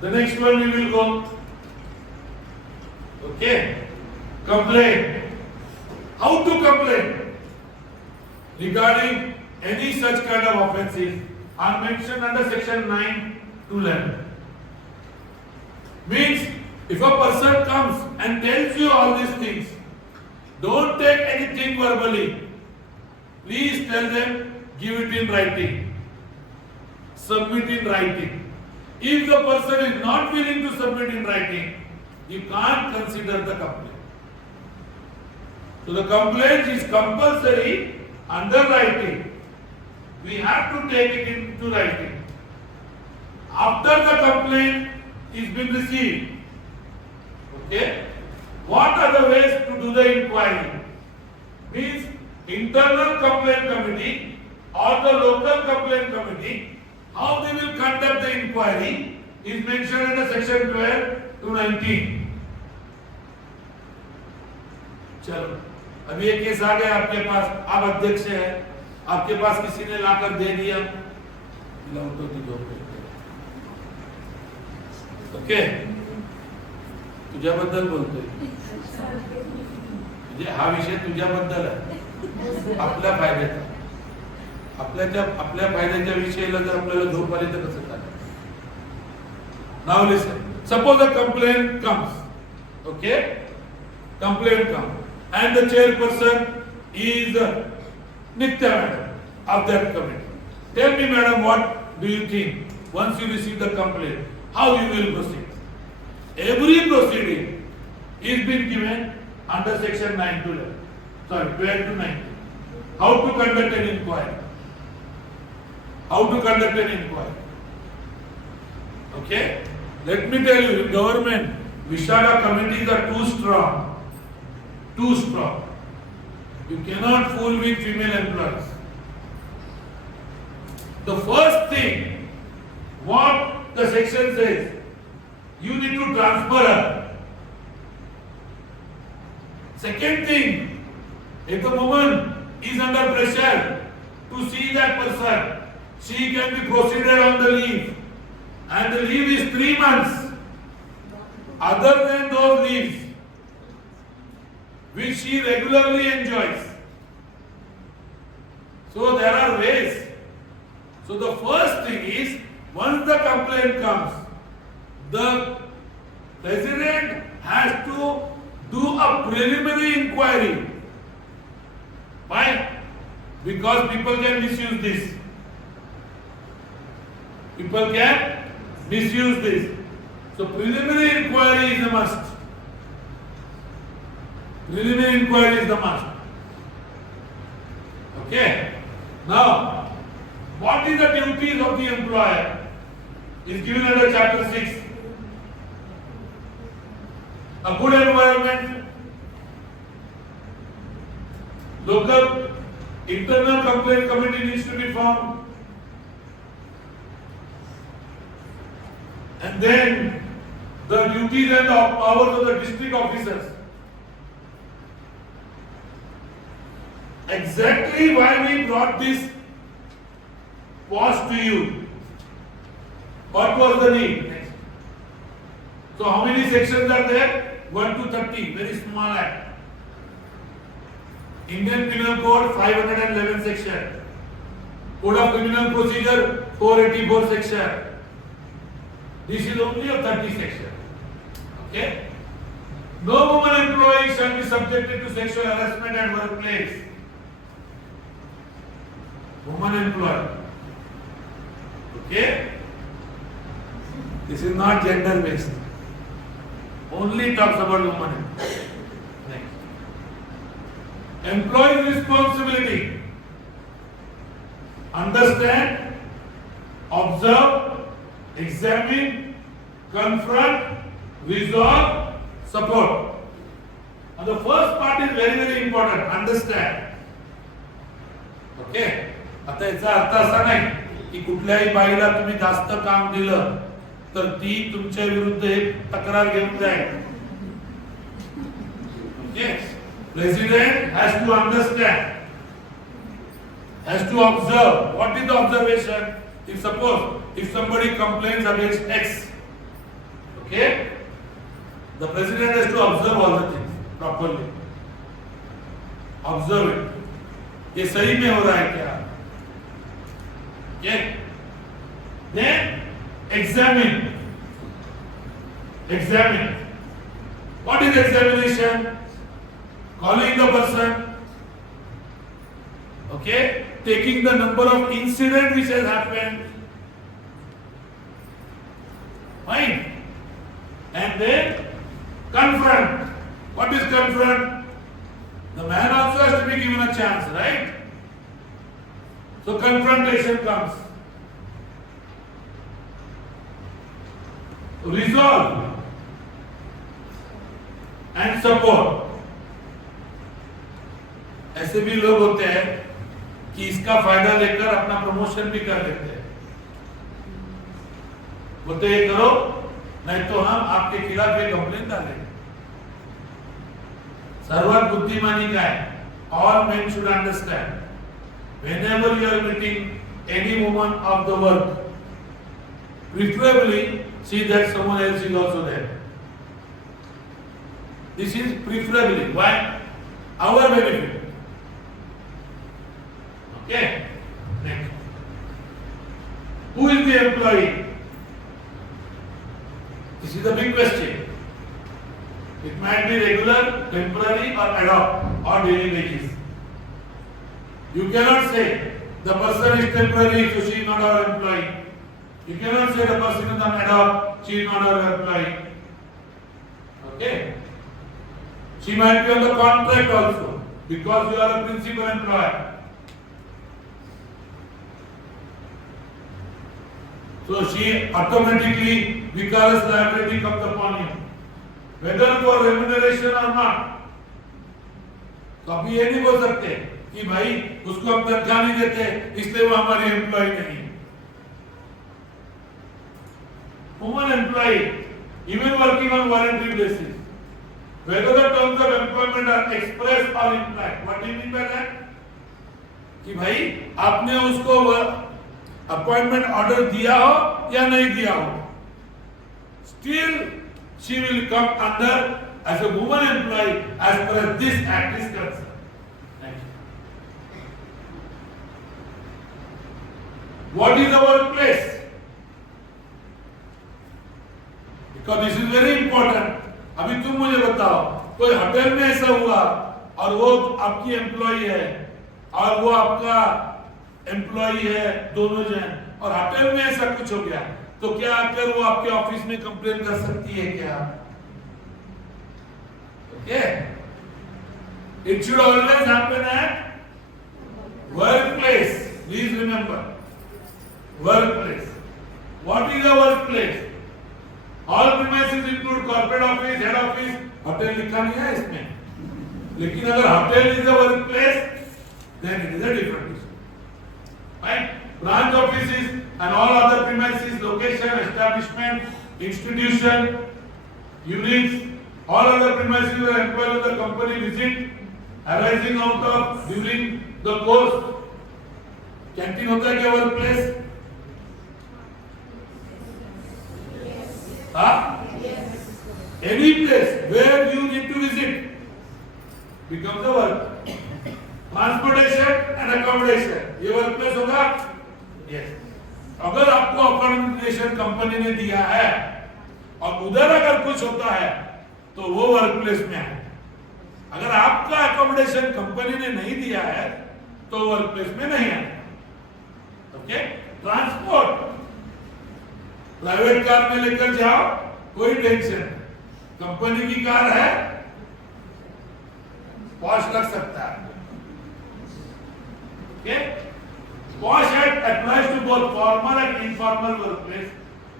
The next one we will go. Okay? Complaint. How to complain regarding any such kind of offences are mentioned under section 9 to 11. Means if a person comes and tells you all these things, don't take anything verbally. Please tell them, give it in writing. Submit in writing. If the person is not willing to submit in writing, you can't consider the complaint. So the complaint is compulsory under writing. We have to take it into writing. After the complaint is been received, okay, what are the ways to do the inquiry? Means internal complaint committee or the local complaint committee, how they will conduct the inquiry is mentioned under section 12 to 19. चलो, अभी एक case आ गया आपके पास, आप अध्यक्ष हैं, आपके पास किसी ने लाकर दे दिया, ओके, तुझ्याबद्दल बोलतोय, म्हणजे हा विषय तुझ्याबद्दल आहे, आपल्या फायद्याचा, आपल्या फायद्याच्या विषयाला जर आपल्याला झोप आली तर कसं काय? Now listen, suppose a complaint comes, okay, complaint comes, and the chairperson is Nitya madam of that committee. Tell me madam, what do you think once you receive the complaint, how you will proceed? Every proceeding is been given under section 9 to 11, sorry 12 to 19. How to conduct an inquiry? How to conduct an inquiry? Okay? Let me tell you, government, Vishaka committees are too strong. Too strong. You cannot fool with female employees. The first thing, what the section says, you need to transfer her. Second thing, if the woman is under pressure to see that person, she can be proceeded on the leave. And the leave is 3 months. Other than those leaves, which she regularly enjoys. So there are ways. So the first thing is, once the complaint comes, the president has to do a preliminary inquiry. Why? Because people can misuse this. People can misuse this. So preliminary inquiry is a must. Preliminary inquiry is the must. Okay. Now, what is the duties of the employer? Is given under chapter 6. A good environment, local internal complaint committee needs to be formed, and then the duties and the powers of the district officers. Exactly why we brought this was to you. What was the need? So how many sections are there? 1 to 30, very small act. Indian Penal Code 511 section. Code of Criminal Procedure 484 section. This is only a 30 section. Okay? No woman employee shall be subjected to sexual harassment at workplace. Woman employee. Okay? This is not gender based. Only talks about woman. Next. Employee responsibility. Understand, observe, examine, confront, resolve, support. And the first part is very, very important. Understand. Okay? आता याचा अर्थ असा नाही की कुठल्याही बाईला तुम्ही जास्त काम दिलं तर ती तुमच्या विरुद्ध एक तक्रार घेऊन जाईल. Okay. President has to understand, has to observe. What is the observation? If suppose if somebody complains against X, okay, the president has to observe all the things properly. Observe it. ये सही में हो रहा है क्या? Okay. Then examine. Examine. What is examination? Calling the person. Okay. Taking the number of incidents which has happened. Fine. And then confront. What is confront? The man also has to be given a chance, right? So confrontation comes. Resolve and support. ऐसे भी लोग होते हैं कि इसका फायदा लेकर अपना प्रमोशन भी कर लेते हैं. बोलते ये करो नहीं तो हम आपके खिलाफ ये कंप्लेंट डालेंगे. सर्वात बुद्धिमानी का है. All men should understand. Whenever you are meeting any woman of the work, preferably see that someone else is also there. This is preferably. Why? Our benefit. Okay. Next. Who is the employee? This is a big question. It might be regular, temporary, or ad hoc, or daily wages. You cannot say the person is temporary, so she is not our employee. You cannot say the person is on ad hoc, she is not our employee. Okay? She might be on the contract also, because you are a principal employer. So she automatically, vicarious liability comes upon you, whether for remuneration or not. तो अभी ये नहीं बोल सकते कि भाई उसको हम तनख्वाह नहीं देते इसलिए वो हमारी एम्प्लॉय नहीं. Woman employee, even working on voluntary basis, whether the terms of employment are expressed or implied. What do you mean by that? कि भाई आपने उसको अपॉइंटमेंट ऑर्डर दिया हो या नहीं दिया हो, still she will come under as a woman employee as per as this act is concerned. Thank you. What is the workplace? Because this is very important. अभी तुम मुझे बताओ, कोई होटल में ऐसा हुआ और वो आपकी एम्प्लॉई है और वो आपका एम्प्लॉई है, दोनों जन, और होटल में ऐसा कुछ हो गया, तो क्या आकर वो आपके ऑफिस में कंप्लेन कर सकती है क्या? Okay, it should always happen at workplace. Please remember, workplace. What is a workplace? All premises include corporate office, head office. Hotel लिखा नहीं है इसमें, लेकिन अगर hotel is a workplace, then it is a different issue. Right? Branch offices and all other premises, location, establishment, institution, units, all other premises where employees of the company visit, arising out of during the course. Canteen होता है क्या workplace? हाँ? Any place where you need to visit becomes a work. Transportation and accommodation, ये workplace होगा? Yes. अगर आपको accommodation company ने दिया है और उधर अगर कुछ होता है तो वो वर्कप्लेस में है. अगर आपका अकोमोडेशन कंपनी ने नहीं दिया है तो वर्कप्लेस में नहीं है. ओके. ट्रांसपोर्ट, प्राइवेट कार में लेकर जाओ, कोई टेंशन. कंपनी की कार है, पॉश रख सकता है. Okay? POSH Act applies to both formal and informal workplace,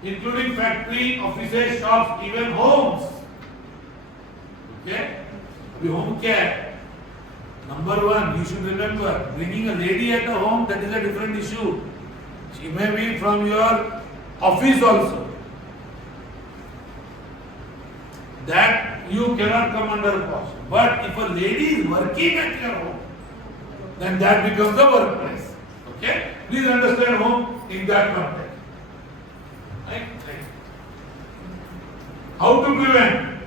including factory, offices, shops, even homes. Okay? अभी home क्या है? Number one, you should remember, bringing a lady at the home, that is a different issue. She may be from your office also. That you cannot come under POSH. But if a lady is working at your home, then that becomes the workplace. Okay? Please understand home in that context. Right? How to prevent?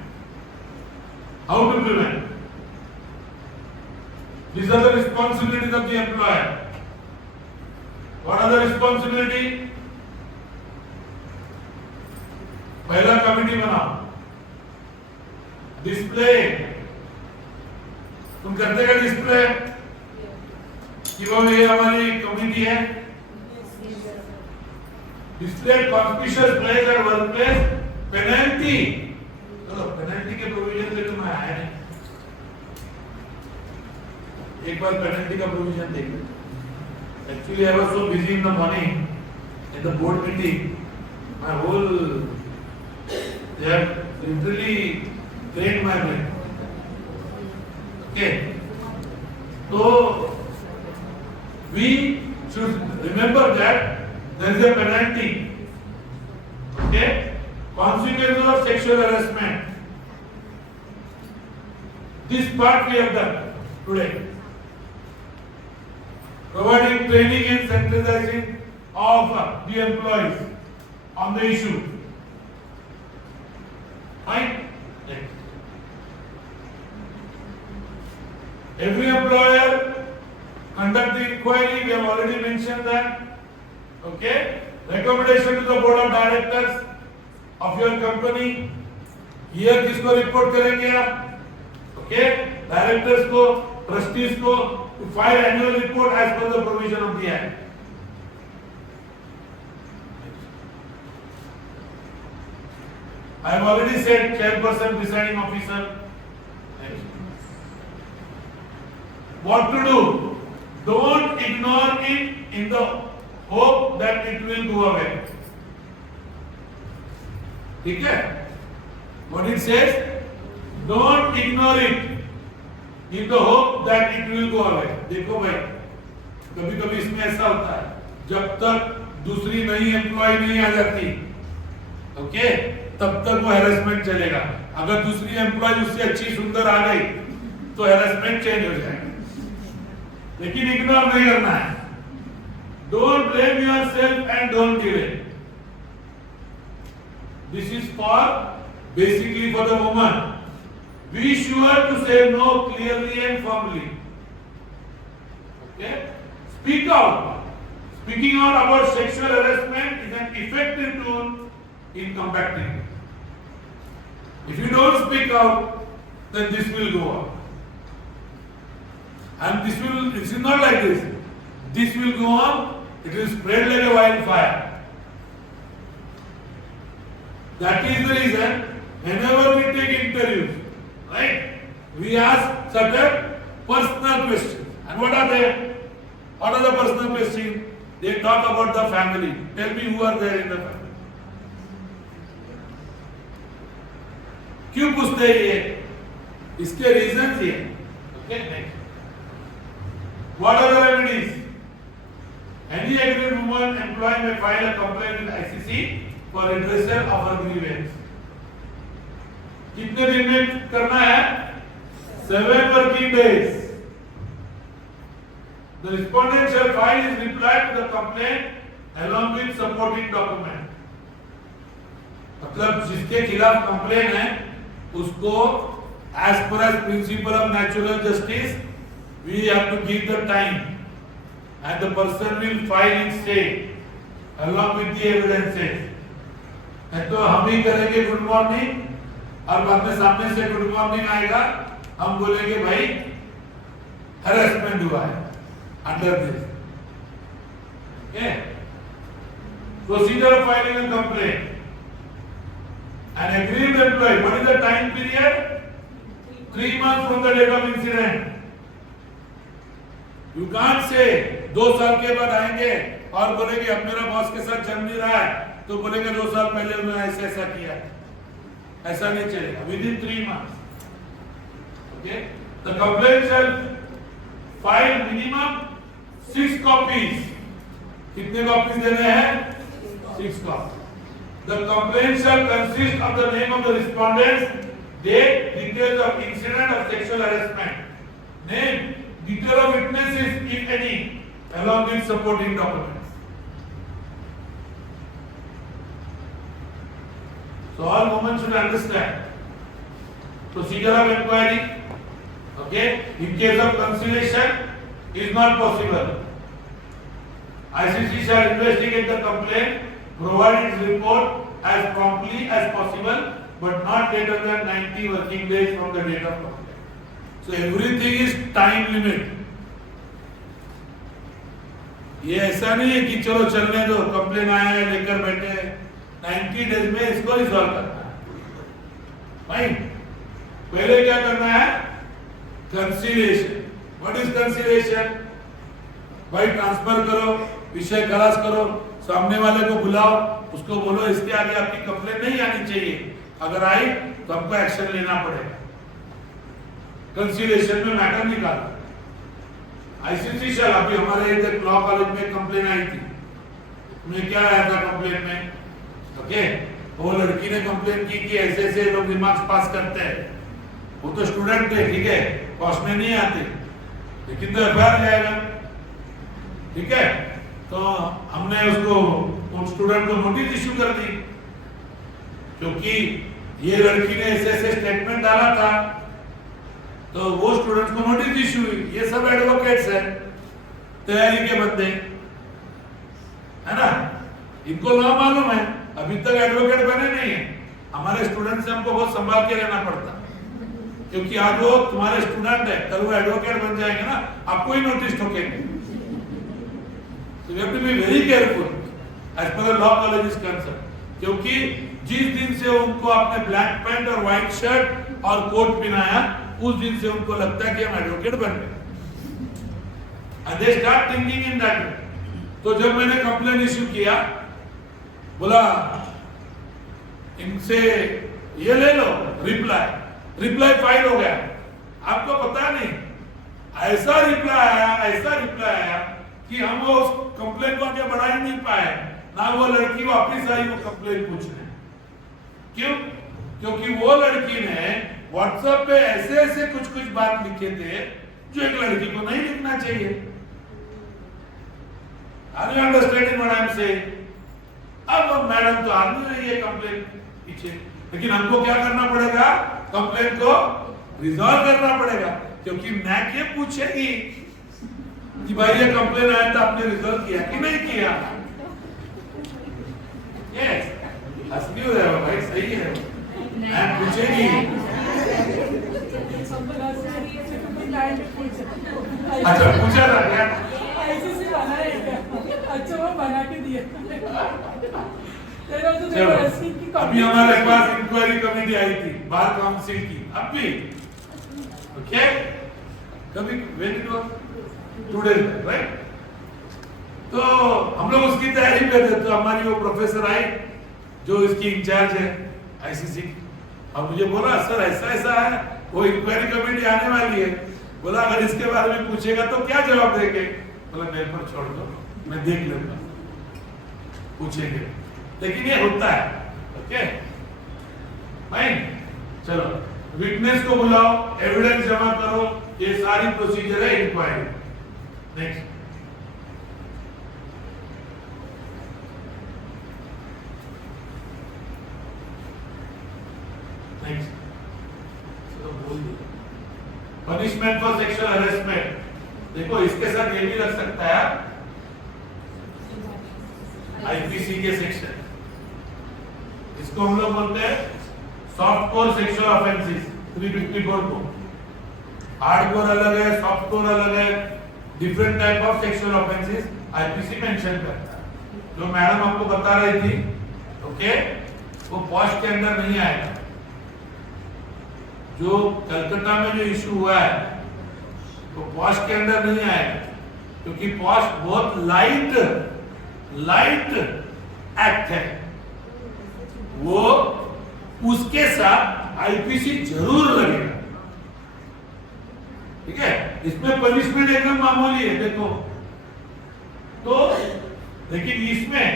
How to prevent? These are the responsibilities of the employer. What are the responsibility? पहला committee बनाओ. Display, तुम करते क्या display? कि वो ये हमारी community है. Display conspicuous place at workplace, penalty. चलो पेनल्टी के प्रोविजन से तो मैं आया नहीं. एक बार पेनल्टी का प्रोविजन देखो. Actually I was so busy in the morning in the board meeting, my whole they have literally trained my brain. Okay, तो we should remember that there is a penalty. Okay? Consequences of sexual harassment. This part we have done today. Providing training and sensitizing of the employees on the issue. Fine? Every employer conduct the inquiry, we have already mentioned that. Okay? Recommendation to the board of directors of your company. Here किसको report करेंगे आप? Okay? Directors को, trustees को, to file annual report as per the provision of the act. I have already said chairperson, presiding officer. What to do? Don't ignore it in the hope that it will go away. ठीक है? What it says? Don't ignore it in the hope that it will go away. देखो भाई, कभी-कभी इसमें ऐसा होता है, जब तक दूसरी नई एम्प्लॉय नहीं आ जाती, ओके, तब तक वो हैरेसमेंट चलेगा. अगर दूसरी एम्प्लॉय उससे अच्छी सुंदर आ गई, तो हैरेसमेंट चेंज हो जाएगा. लेकिन इग्नोर नहीं करना है. Don't blame yourself and don't delay. This is for basically for the woman. Be sure to say no clearly and firmly. Okay? Speak out. Speaking out about sexual harassment is an effective tool in combating it. If you don't speak out, then this will go on. And this is not like this. This will go on, it will spread like a wildfire. That is the reason, whenever we take interviews, right, we ask certain personal questions. And what are they? What are the personal questions? They talk about the family. Tell me who are there in the family. क्यों पूछते हैं ये? इसके reasons ये. Okay, next. What are the remedies? Any aggrieved woman employee may file a complaint with ICC for redressal of her grievance. कितने दिन में करना है? 7 working days. The respondent shall file his reply to the complaint along with supporting document. मतलब जिसके खिलाफ complain है उसको as per as principle of natural justice we have to give the time and the person will file his say along with the evidences. तो हम ही करेंगे good morning और बाद में सामने से गुड मॉर्निंग आएगा, हम बोलेंगे भाई हरेसमेंट हुआ है under this. Okay? Procedure of filing a complaint. An aggrieved employee, what is the time period? 3 months from the date of incident. You can't say 2 साल के बाद आएंगे और बोलेंगे अब मेरा बॉस के साथ जम नहीं रहा है तो बोलेंगे 2 साल पहले उन्होंने ऐसा किया है. ऐसा नहीं चलेगा. Within 3 months. Okay? The complaint shall file minimum 6 copies. कितने copies देने हैं? 6 copies. The complaint shall consist of the name of the respondents, date, details of incident of sexual harassment, name, detail of witnesses if any, along with supporting documents. So all women should understand procedure of inquiry. Okay, in case of conciliation is not possible. ICC shall investigate the complaint, provide its report as promptly as possible, but not later than 90 working days from the date of complaint. So everything is time limit. ये ऐसा नहीं है कि चलो चलने दो, complain आया है लेकर बैठे, 90 डेज में इसको रिजॉल्व करना है. भाई पहले क्या करना है? कंसीलिएशन. What is conciliation? भाई ट्रांसफर करो, विषय खलास करो, सामने वाले को बुलाओ, उसको बोलो इसके आगे आपकी कंप्लेन नहीं आनी चाहिए, अगर आई तो आपको एक्शन लेना पड़ेगा. कंसीलिएशन में मैटर निकालो. आईसीसी शैल, अभी हमारे इधर लॉ कॉलेज में कंप्लेन आई थी, उसमें क्या आया था कंप्लेन में? ओके, वो लड़की ने कंप्लेन की कि ऐसे ऐसे लोग रिमार्क्स पास करते हैं. वो तो स्टूडेंट थे, ठीक है, कॉस्ट में नहीं आते, लेकिन तो एफआईआर जाएगा. ठीक है, तो हमने उसको उन स्टूडेंट को नोटिस इश्यू कर दी, क्योंकि ये लड़की ने ऐसे ऐसे स्टेटमेंट डाला था, तो वो स्टूडेंट्स को नोटिस इश्यू हुई. ये सब एडवोकेट्स हैं, तैयारी के बंदे है ना, इनको लॉ मालूम है, अभी तक एडवोकेट बने नहीं है. हमारे स्टूडेंट से हमको बहुत संभाल के रहना पड़ता, क्योंकि आज वो तुम्हारे स्टूडेंट है, कल वो एडवोकेट बन जाएंगे ना, आपको ही notice ठोकेंगे. So you have to be very careful as per the law college is concerned, क्योंकि जिस दिन से उनको आपने ब्लैक पैंट और व्हाइट शर्ट और कोट पहनाया, उस दिन से उनको लगता है कि हम एडवोकेट बन गए. And they start thinking in that way. तो जब मैंने कंप्लेन इश्यू किया, बोला इनसे ये ले लो रिप्लाई फाइल हो गया. आपको पता नहीं, ऐसा रिप्लाई आया कि हम वो कंप्लेन को आगे बढ़ा ही नहीं पाए, ना वो लड़की वापस आई वो कंप्लेन पूछने. क्यों? क्योंकि वो लड़की ने व्हाट्सएप पे ऐसे कुछ बात लिखे थे जो एक लड़की को नहीं लिखना चाहिए. Are you understanding what I am saying? अब वो मैडम तो आ नहीं रही है कंप्लेन पीछे, लेकिन हमको क्या करना पड़ेगा? कंप्लेन को रिजॉल्व करना पड़ेगा, क्योंकि NAC ये पूछेगी कि भाई ये कंप्लेन आया था, आपने रिजॉल्व किया कि नहीं किया। यस, हंस क्यों रहे हो भाई, सही है। NAC पूछेगी। अच्छा, पूछा था क्या? आईसीसी बना है क्या? अच्छा, वो बना के दिया। तेरा तो चलो, ऐसी की अभी हमारे पास इंक्वायरी कमेटी आई थी बार काउंसिल की, अब भी ओके, कभी when it was today, right? तो हम लोग उसकी तैयारी कर रहे थे, तो हमारी वो प्रोफेसर आई जो इसकी इंचार्ज है आईसीसी, और मुझे बोला सर ऐसा ऐसा है, वो इंक्वायरी कमेटी आने वाली है, बोला अगर इसके बारे में पूछेगा तो क्या जवाब देंगे? बोला मेरे पर छोड़ दो, मैं देख लूंगा, पूछेंगे। लेकिन ये होता है, ओके फाइन। चलो, विटनेस को बुलाओ, एविडेंस जमा करो, ये सारी प्रोसीजर है इंक्वायरी। नेक्स्ट, नेक्स्ट, चलो बोल दो। पनिशमेंट फॉर सेक्सुअल हरेसमेंट, देखो इसके साथ ये भी लग सकता है आईपीसी के सेक्शन, इसको हम लोग बोलते हैं सॉफ्ट कोर सेक्सुअल ऑफेंसेस 354 को। हार्ड कोर अलग है, सॉफ्ट कोर अलग है, different type of sexual offences IPC mention करता है। जो मैडम आपको बता रही थी, ओके, वो पॉश के अंदर नहीं आएगा। जो कलकत्ता में जो इशू हुआ है वो पॉश के अंदर नहीं आएगा, क्योंकि पॉश बहुत लाइट एक्ट है, वो उसके साथ आईपीसी जरूर लगेगा, ठीक है। इसमें पनिशमेंट एकदम मामूली है, देखो तो, लेकिन इसमें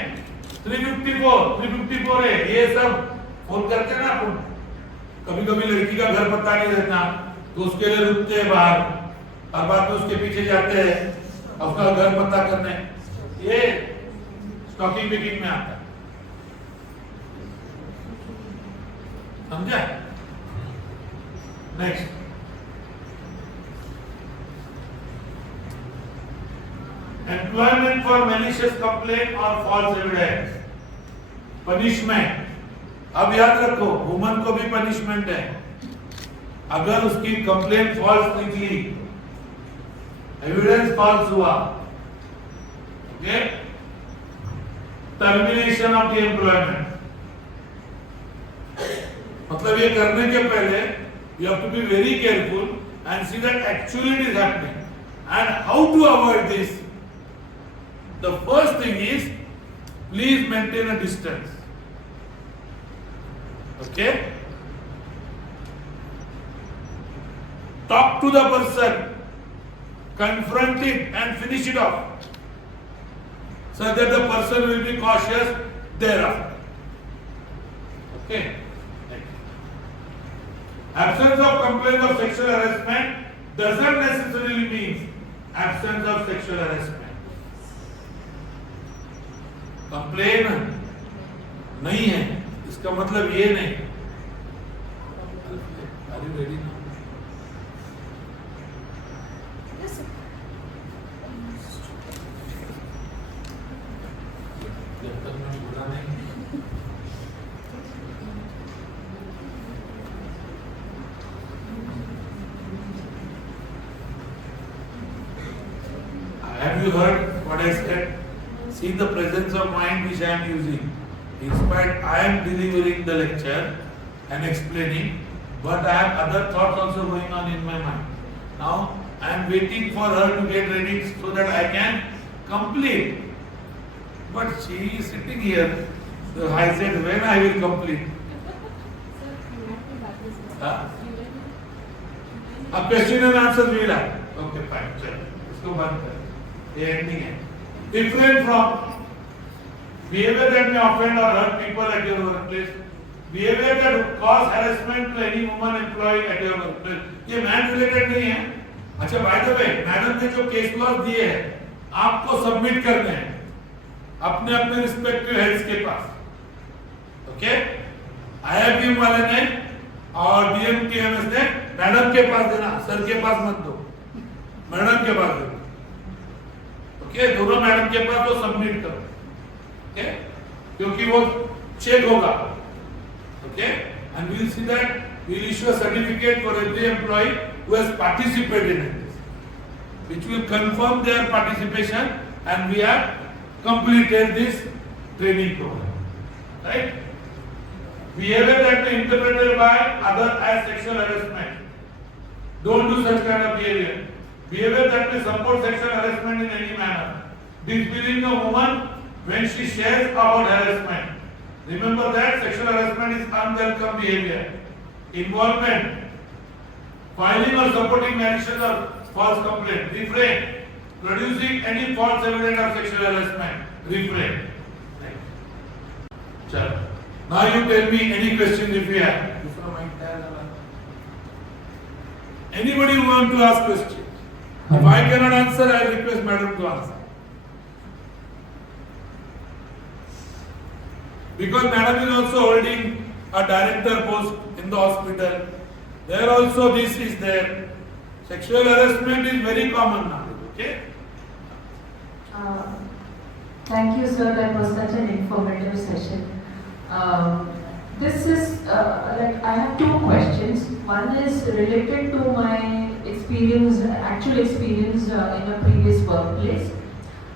354 है, ये सब फोन करते हैं ना अपन, कभी कभी लड़की का घर पता नहीं रहता तो उसके लिए रुकते हैं बाहर, और बाद में उसके पीछे जाते हैं उसका घर पता करने, ये स्टॉकिंग पिकिंग में आता है, समझा? Next, employment for malicious complaint और फॉल्स एविडेंस, पनिशमेंट। अब याद रखो, वुमन को भी पनिशमेंट है अगर उसकी कंप्लेंट फॉल्स निकली, एविडेंस फॉल्स हुआ, okay, termination of the employment. मतलब ये करने के पहले you have to be very careful and see that actually it is happening and how to avoid this. The first thing is please maintain a distance, okay, talk to the person, confront it and finish it off, so that the person will be cautious thereafter, okay. Absence of complaint of sexual harassment doesn't necessarily mean absence of sexual harassment. Complaint नहीं है इसका मतलब ये नहीं। Are you ready now? जब तक मैं बोला नहीं, have you heard what I said? See the presence of mind which I am using. In spite I am delivering the lecture and explaining, but I have other thoughts also going on in my mind. Now I am waiting for her to get ready so that I can complete. But she is sitting here. So I said, when I will complete? A question and answer will have. Okay, fine. चलो, इसको बंद कर. ये ending है. Different from behavior that may offend or hurt people at your workplace. Behavior that would cause harassment to any woman employee at your workplace. ये man related नहीं है. अच्छा, by the way, मैडम ने जो case laws दिए हैं आपको submit करने हैं अपने अपने रिस्पेक्टिव हेड्स के पास, ओके। IIM वाले ने और DMTMS ने मैडम के पास देना, सर के पास मत दो, मैडम के पास दो। ओके, दोनों मैडम के पास तो सबमिट करो, ओके, क्योंकि वो चेक होगा। Okay, and we will see that we will issue a certificate for every employee who has participated in this, which will confirm their participation and we have completed this training program, right? Behavior that may be interpreted by other as sexual harassment. Don't do such kind of behavior. Behavior that may support sexual harassment in any manner. Disbelieving a woman when she shares about harassment. Remember that sexual harassment is unwelcome behavior. Involvement. Filing or supporting malicious or false complaint. Refrain. Producing any false evidence of sexual harassment. Refrain. Chalo. Now you tell me any question if you have. Anybody who want to ask question? If I cannot answer, I will request madam to answer. Because madam is also holding a director post in the hospital. There also this is there. Sexual harassment is very common now. Okay? Thank you, sir. That was such an informative session. This is like I have two questions. One is related to my experience, actual experience in a previous workplace.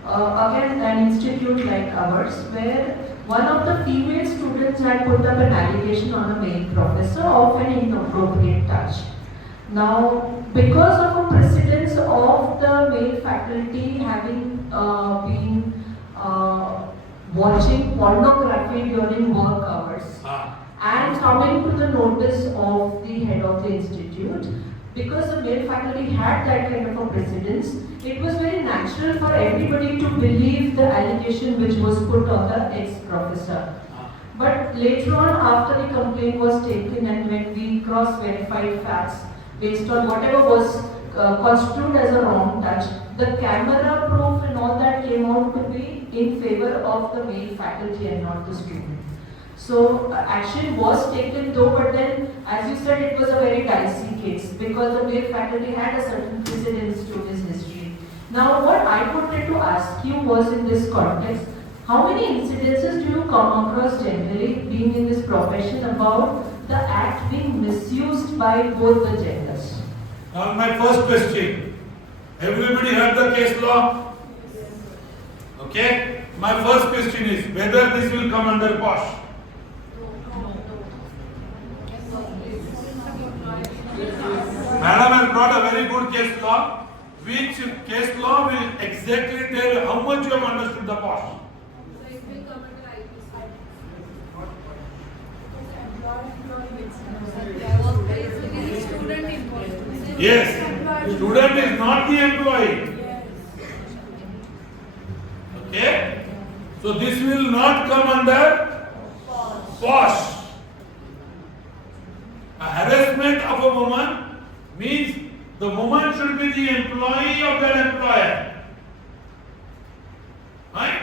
Again, an institute like ours, where one of the female students had put up an allegation on a male professor of an inappropriate touch. Now, because of a precedence of the male faculty having been watching pornography during work hours and coming to the notice of the head of the institute, because the male faculty had that kind of a precedence, it was very natural for everybody to believe the allegation which was put on the ex-professor. But later on, after the complaint was taken and when we cross-verified facts based on whatever was construed as a wrong touch, the camera proof and all that came out to be in favor of the male faculty and not the student. So action was taken though, but then as you said, it was a very dicey case because the male faculty had a certain precedence to his history. Now what I wanted to ask you was, in this context, how many incidences do you come across generally being in this profession about the act being misused by both the genders? Now my first question, everybody heard the case law? Okay, my first question is whether this will come under POSH. Madam has brought a very good case law, which case law will exactly tell how much you have understood the POSH. Yes, student is not the employee. Okay, so this will not come under POSH. A harassment of a woman means the woman should be the employee of that employer. Right?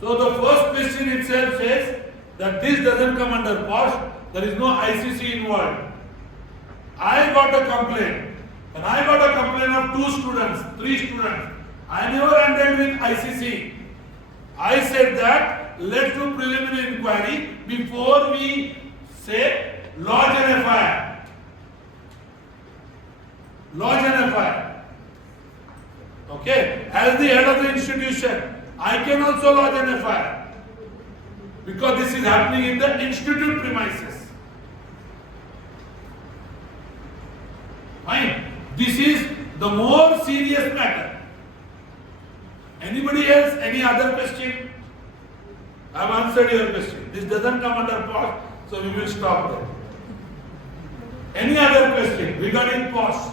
So the first question itself says that this doesn't come under POSH. There is no ICC involved. I got a complaint. And I got a complaint of 2 students, 3 students. I never ended with ICC. I said that let's do preliminary inquiry before we say lodge an FIR. Lodge an FIR. Okay, as the head of the institution, I can also lodge an FIR because this is happening in the institute premises. Fine. This is the more serious matter. Anybody else? Any other question? I have answered your question. This doesn't come under POSH, so we will stop there. Any other question regarding POSH?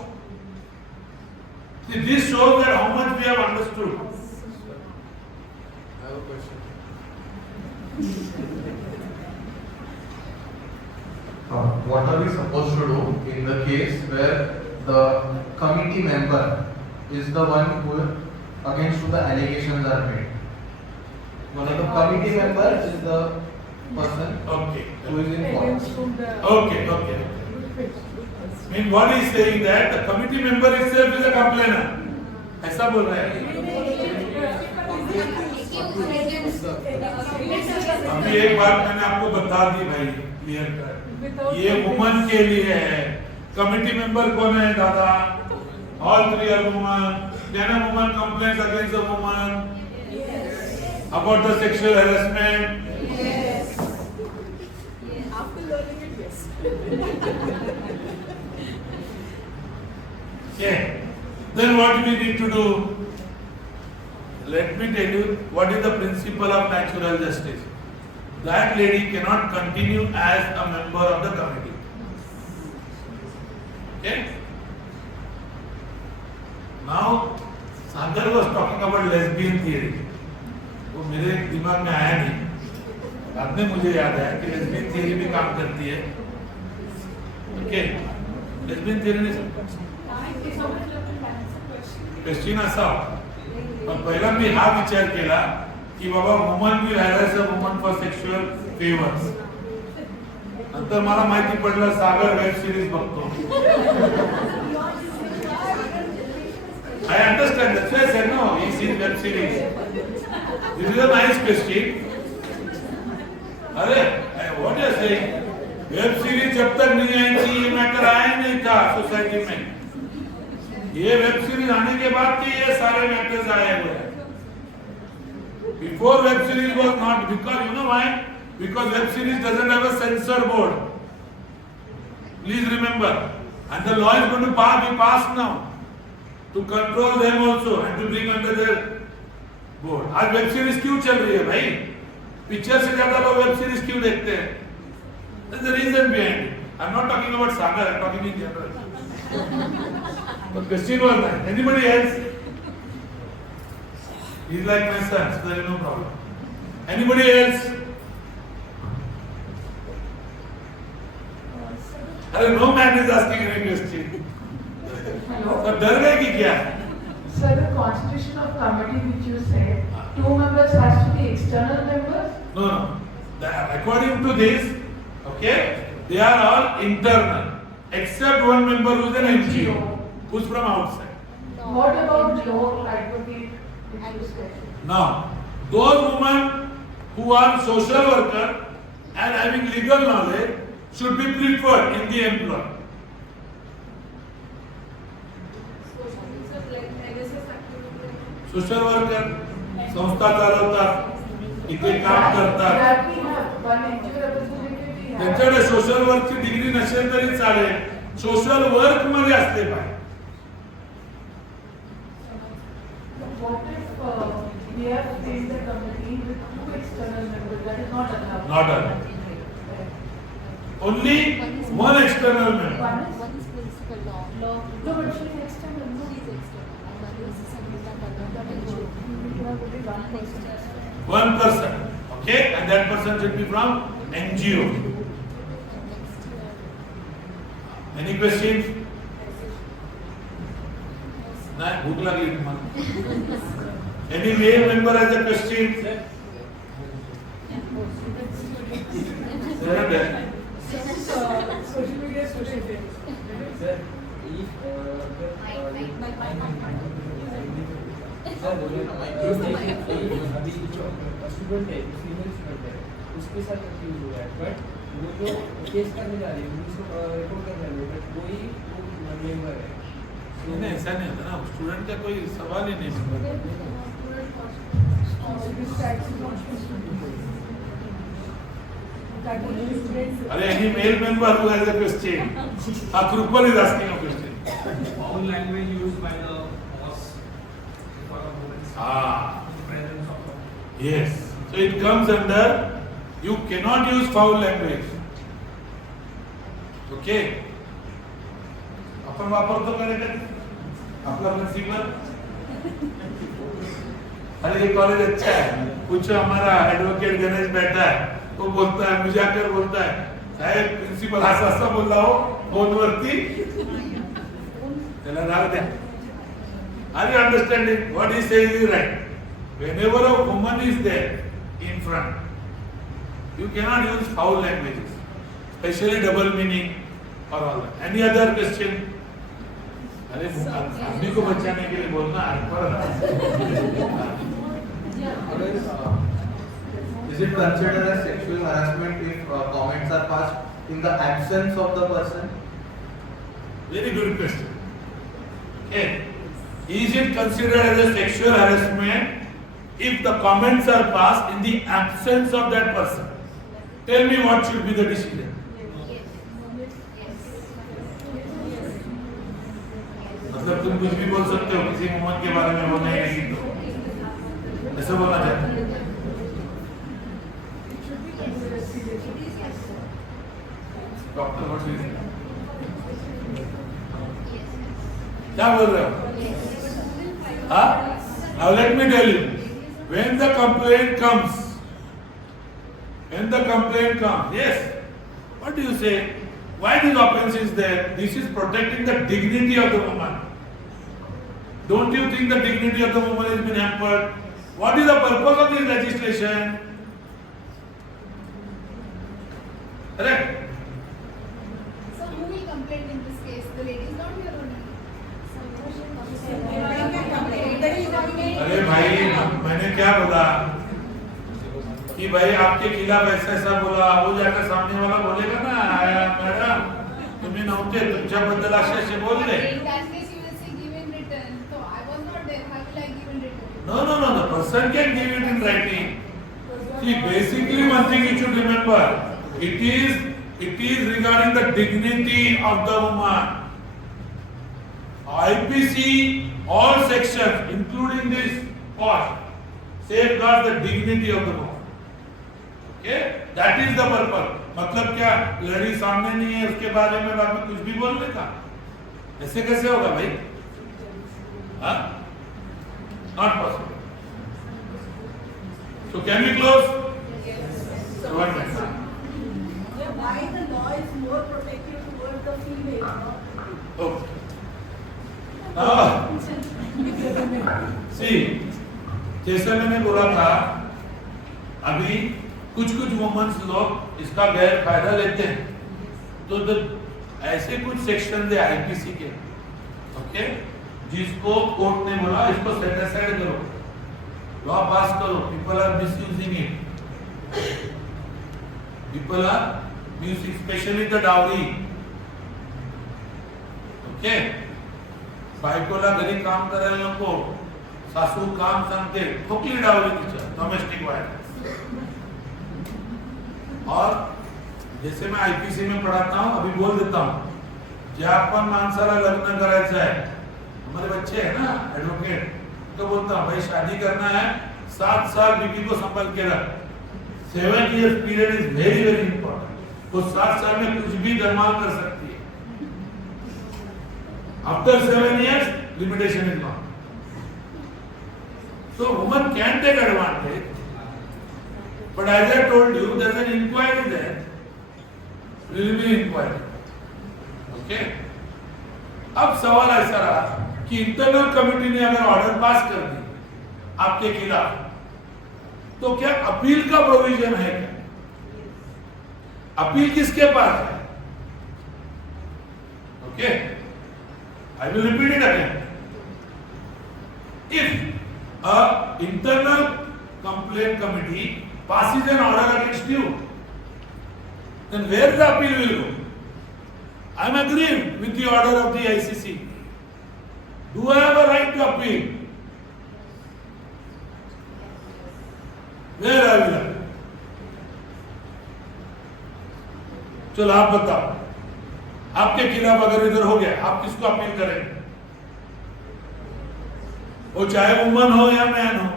See, this shows that how much we have understood. I have a question. What are we supposed to do in the case where the committee member is the one who against whom the allegations are made? One of the committee members is the person Okay. who is in fault. Okay. mean what he is saying that the committee member itself is a complainer. ऐसा बोल रहा है. अभी एक बात मैंने आपको बता दी भाई क्लियर कर. ये वुमन के लिए है. कमिटी मेंबर कौन है दादा? All three are women. Can a woman complains against a woman about the sexual harassment? Okay. Then what we need to do? Let me tell you what is the principle of natural justice. That lady cannot continue as a member of the committee. Okay? Now, Sagar was talking about lesbian theory. वो मेरे दिमाग में आया नहीं. बाद में मुझे याद आया कि lesbian theory भी काम करती है. Okay? Lesbian theory नहीं क्वेश्चन असा पण पहिला मी हा विचार केला की बाबा woman will harass a woman for sexual favours. नंतर मला माहिती पडलं सागर वेब सिरीज बघतो. I understand that's why I said no, he sees web series. This is a nice question. अरे what you are saying? Web series जब तक नहीं आई थी ये मैटर आया नहीं था सोसाइटी में. ये वेब सीरीज आने के बाद कि ये सारे मैटर्स आए हुए हैं. Before web series was not, because you know why? Because web series doesn't have a censor board. Please remember, and the law is going to be passed now to control them also and to bring under their board. आज web series क्यों चल रही है भाई? Picture से ज्यादा लोग web series क्यों देखते हैं? There's a reason behind it. I'm not talking about Sagar, I'm talking in general. The question was that. Anybody else? He's like my son, so there is no problem. Anybody else? No man is asking any question. Hello. तो डर गए कि क्या? Sir, the constitution of committee which you said, 2 members has to be external members? No. According to this, okay, they are all internal, except one member who is an NGO, who's from outside. What about law advocate? which you said? Now, those women who are social worker and having legal knowledge should be preferred in the employ. Social worker संस्था चालवतात, इथे काम करतात. That we have, one NGO representative we have. त्यांच्याकडे social वर्कची degree नसेल तरी चालेल, social work मध्ये असले पाहिजे. What if we have filled the committee with 2 external members? That is not allowed. Not allowed. Only one external member. One is One is principal law. no, but she is external. No, She is external. And that is Sangeeta Kadam. you have only one person. One person, okay, and that person should be from NGO. Next year. Any questions? नाही, भूक लागली तुम्हाला. Any male member has a question? Sir, Social media, social media. Sir, if अभी student है, female student है, उसके साथ confuse हो रहा है, बट वो जो केस करने जा रही है, उसको रिपोर्ट करने जा रही है, बट वही वो मेंबर है. नहीं ऐसा नहीं होता ना, स्टूडेंट का कोई सवाल ही नहीं बनता. अरे any male member who has a question? Krupal is asking a question. Foul language used by the boss for a woman's presence of Yes. So it comes under, you cannot use foul language. Okay? अपन वापरतो का रे कधी? आपला principal? अरे ये college अच्छा है. कुछ हमारा एडवोकेट गणेश बैठा है, वो बोलता है, मुझे आकर बोलता है, साहेब प्रिंसिपल असा बोलला हो फोनवरती. त्याला राग द्या. Are you understanding? What he says is right. Whenever a woman is there in front, you cannot use foul languages, especially double meaning for all that. Any other question? अरे आदमी को बचाने के लिए बोलना Is it considered as sexual harassment if comments are passed in the absence of the person? Very good question. Okay. Is it considered as a sexual harassment if the comments are passed in the absence of that person? Tell me what should be the decision. मतलब तुम कुछ भी बोल सकते हो किसी मोहम्मद के बारे में, वो नहीं लिखी तो ऐसा बोलना चाहते हैं? डॉक्टर व्हाट इज क्या बोल रहे हो? हाँ? Now let me tell you, when the complaint comes, yes, what do you say? Why this offense is there? This is protecting the dignity of the woman. Don't you think the dignity of the woman has been hampered? What is the purpose of this legislation? Correct? So who will complain in this case? The lady is not here only. अरे भाई मैंने क्या बोला कि भाई आपके खिलाफ ऐसा ऐसा बोला, वो जाकर सामने वाला बोलेगा ना मैडम तुम्ही नव्हते तुमच्याबद्दल असे असे बोलले. In that case you will see give in written. So I was not there. How will I give in written? No, the person can give it in writing. See, basically one thing you should remember, it is regarding the dignity of the woman. IPC, all sections, including this part, safeguards the dignity of the woman. Okay? That is the purpose. मतलब क्या लड़ी सामने नहीं है उसके बारे में बाद में कुछ भी बोलने का? ऐसे कैसे होगा भाई? हाँ? Not possible. So can we close? Yes. So 1 minute. Why the law is more protective towards the female? Okay. Now, see, जैसे मैंने बोला था, अभी कुछ वुमेन्स लोग इसका गैर फायदा लेते हैं, तो ऐसे कुछ सेक्शन है आईपीसी के, ओके, जिसको कोर्ट ने बोला इसको सेट असाइड करो, लॉ पास करो. People are misusing it, people are misusing specially the dowry. Okay, बायकोला घरी काम करायला नको, सासू काम सांगते, ठोकली डावरी तिच्या, डोमेस्टिक वायलेंस. और जैसे मैं आईपीसी में पढ़ाता हूँ, अभी बोल देता हूँ, ज्या पण माणसाला लग्न करायचं आहे, हमारे बच्चे हैं ना एडवोकेट, तो बोलता हूँ भाई शादी करना है, 7 साल बीवी को संभाल के रख. 7 years period is very very important. वो 7 साल में कुछ भी धमाल कर सकती है. After 7 years, limitation is gone. So woman can take advantage, but as I told you, there is an inquiry there. There will be inquiry. Okay? अब सवाल ऐसा रहा कि इंटरनल कमिटी ने अगर ऑर्डर पास कर दी आपके खिलाफ, तो क्या अपील का प्रोविजन है क्या? अपील किसके पास है? Okay, I will repeat it again. If a internal complaint committee passes an order against you, then where the appeal will go? I am agreeing with the order of the ICC. Do I have a right to appeal? Where I will appeal? चलो आप बताओ, आपके खिलाफ अगर इधर हो गया, आप किसको अपील करेंगे? वो चाहे वुमन हो या मैन हो.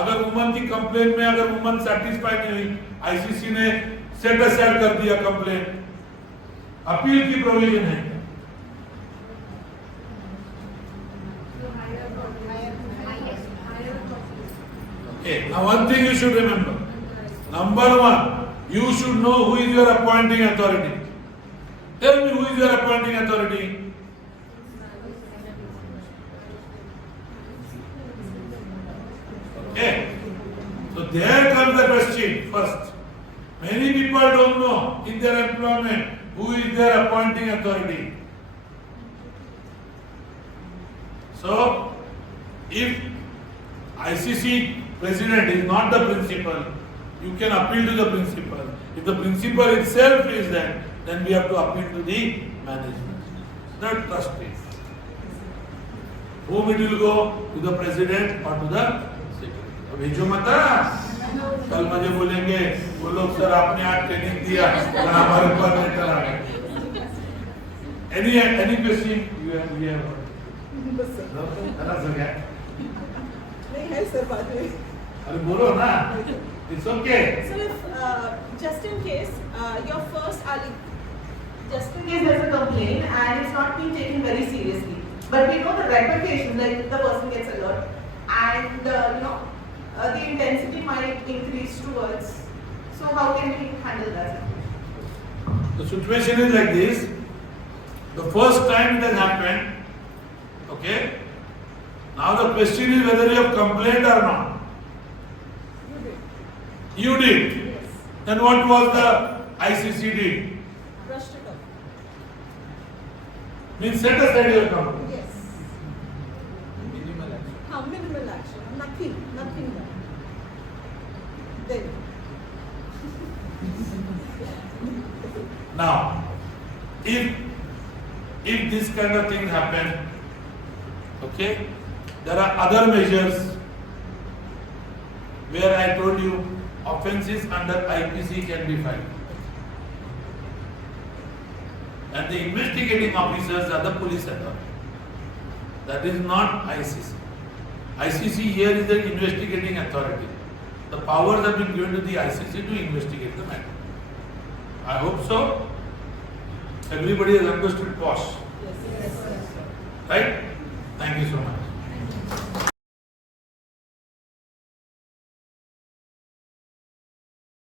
अगर वुमन की कंप्लेंट में अगर वुमन सेटिस्फाइड नहीं हुई, आईसीसी ने सेट असाइड कर दिया कंप्लेंट, अपील की प्रोविजन है. Okay, now one thing you should remember. Number 1, you should know who is your appointing authority. Tell me, who is your appointing authority? Okay. So there comes the question first. Many people don't know in their employment Who is their appointing authority? So, if ICC president is not the principal, you can appeal to the principal. If the principal itself is that, then we have to appeal to the management, the trustees. Whom it will go? To the president or to the secretary. अब भेजो मत कल मुझे बोलेंगे वो लोग sir आपने आज ट्रेनिंग दिया और हमारे ऊपर लेटर आ गए. Any question you have? नहीं है सर बात में. अरे बोलो ना. It's okay. So if just in case your first Just in case there's a complaint and it's not being taken very seriously. But we know the repercussions, like the person gets alert and the intensity might increase towards. So how can we handle that? The situation is like this. The first time it has happened, okay? Now the question is whether you have complained or not. You did. yes, Then what was the ICC did? rushed it up. Means set aside your complaint. Yes. Minimal action. Minimal action. Nothing done. Then. Now, if this kind of thing happen, okay, there are other measures where I told you offences under IPC can be filed. And the investigating officers are the police authority. That is not ICC. ICC here is the investigating authority. The powers have been given to the ICC to investigate the matter. I hope so. Everybody has understood POSH. Yes. Right? Thank you so much.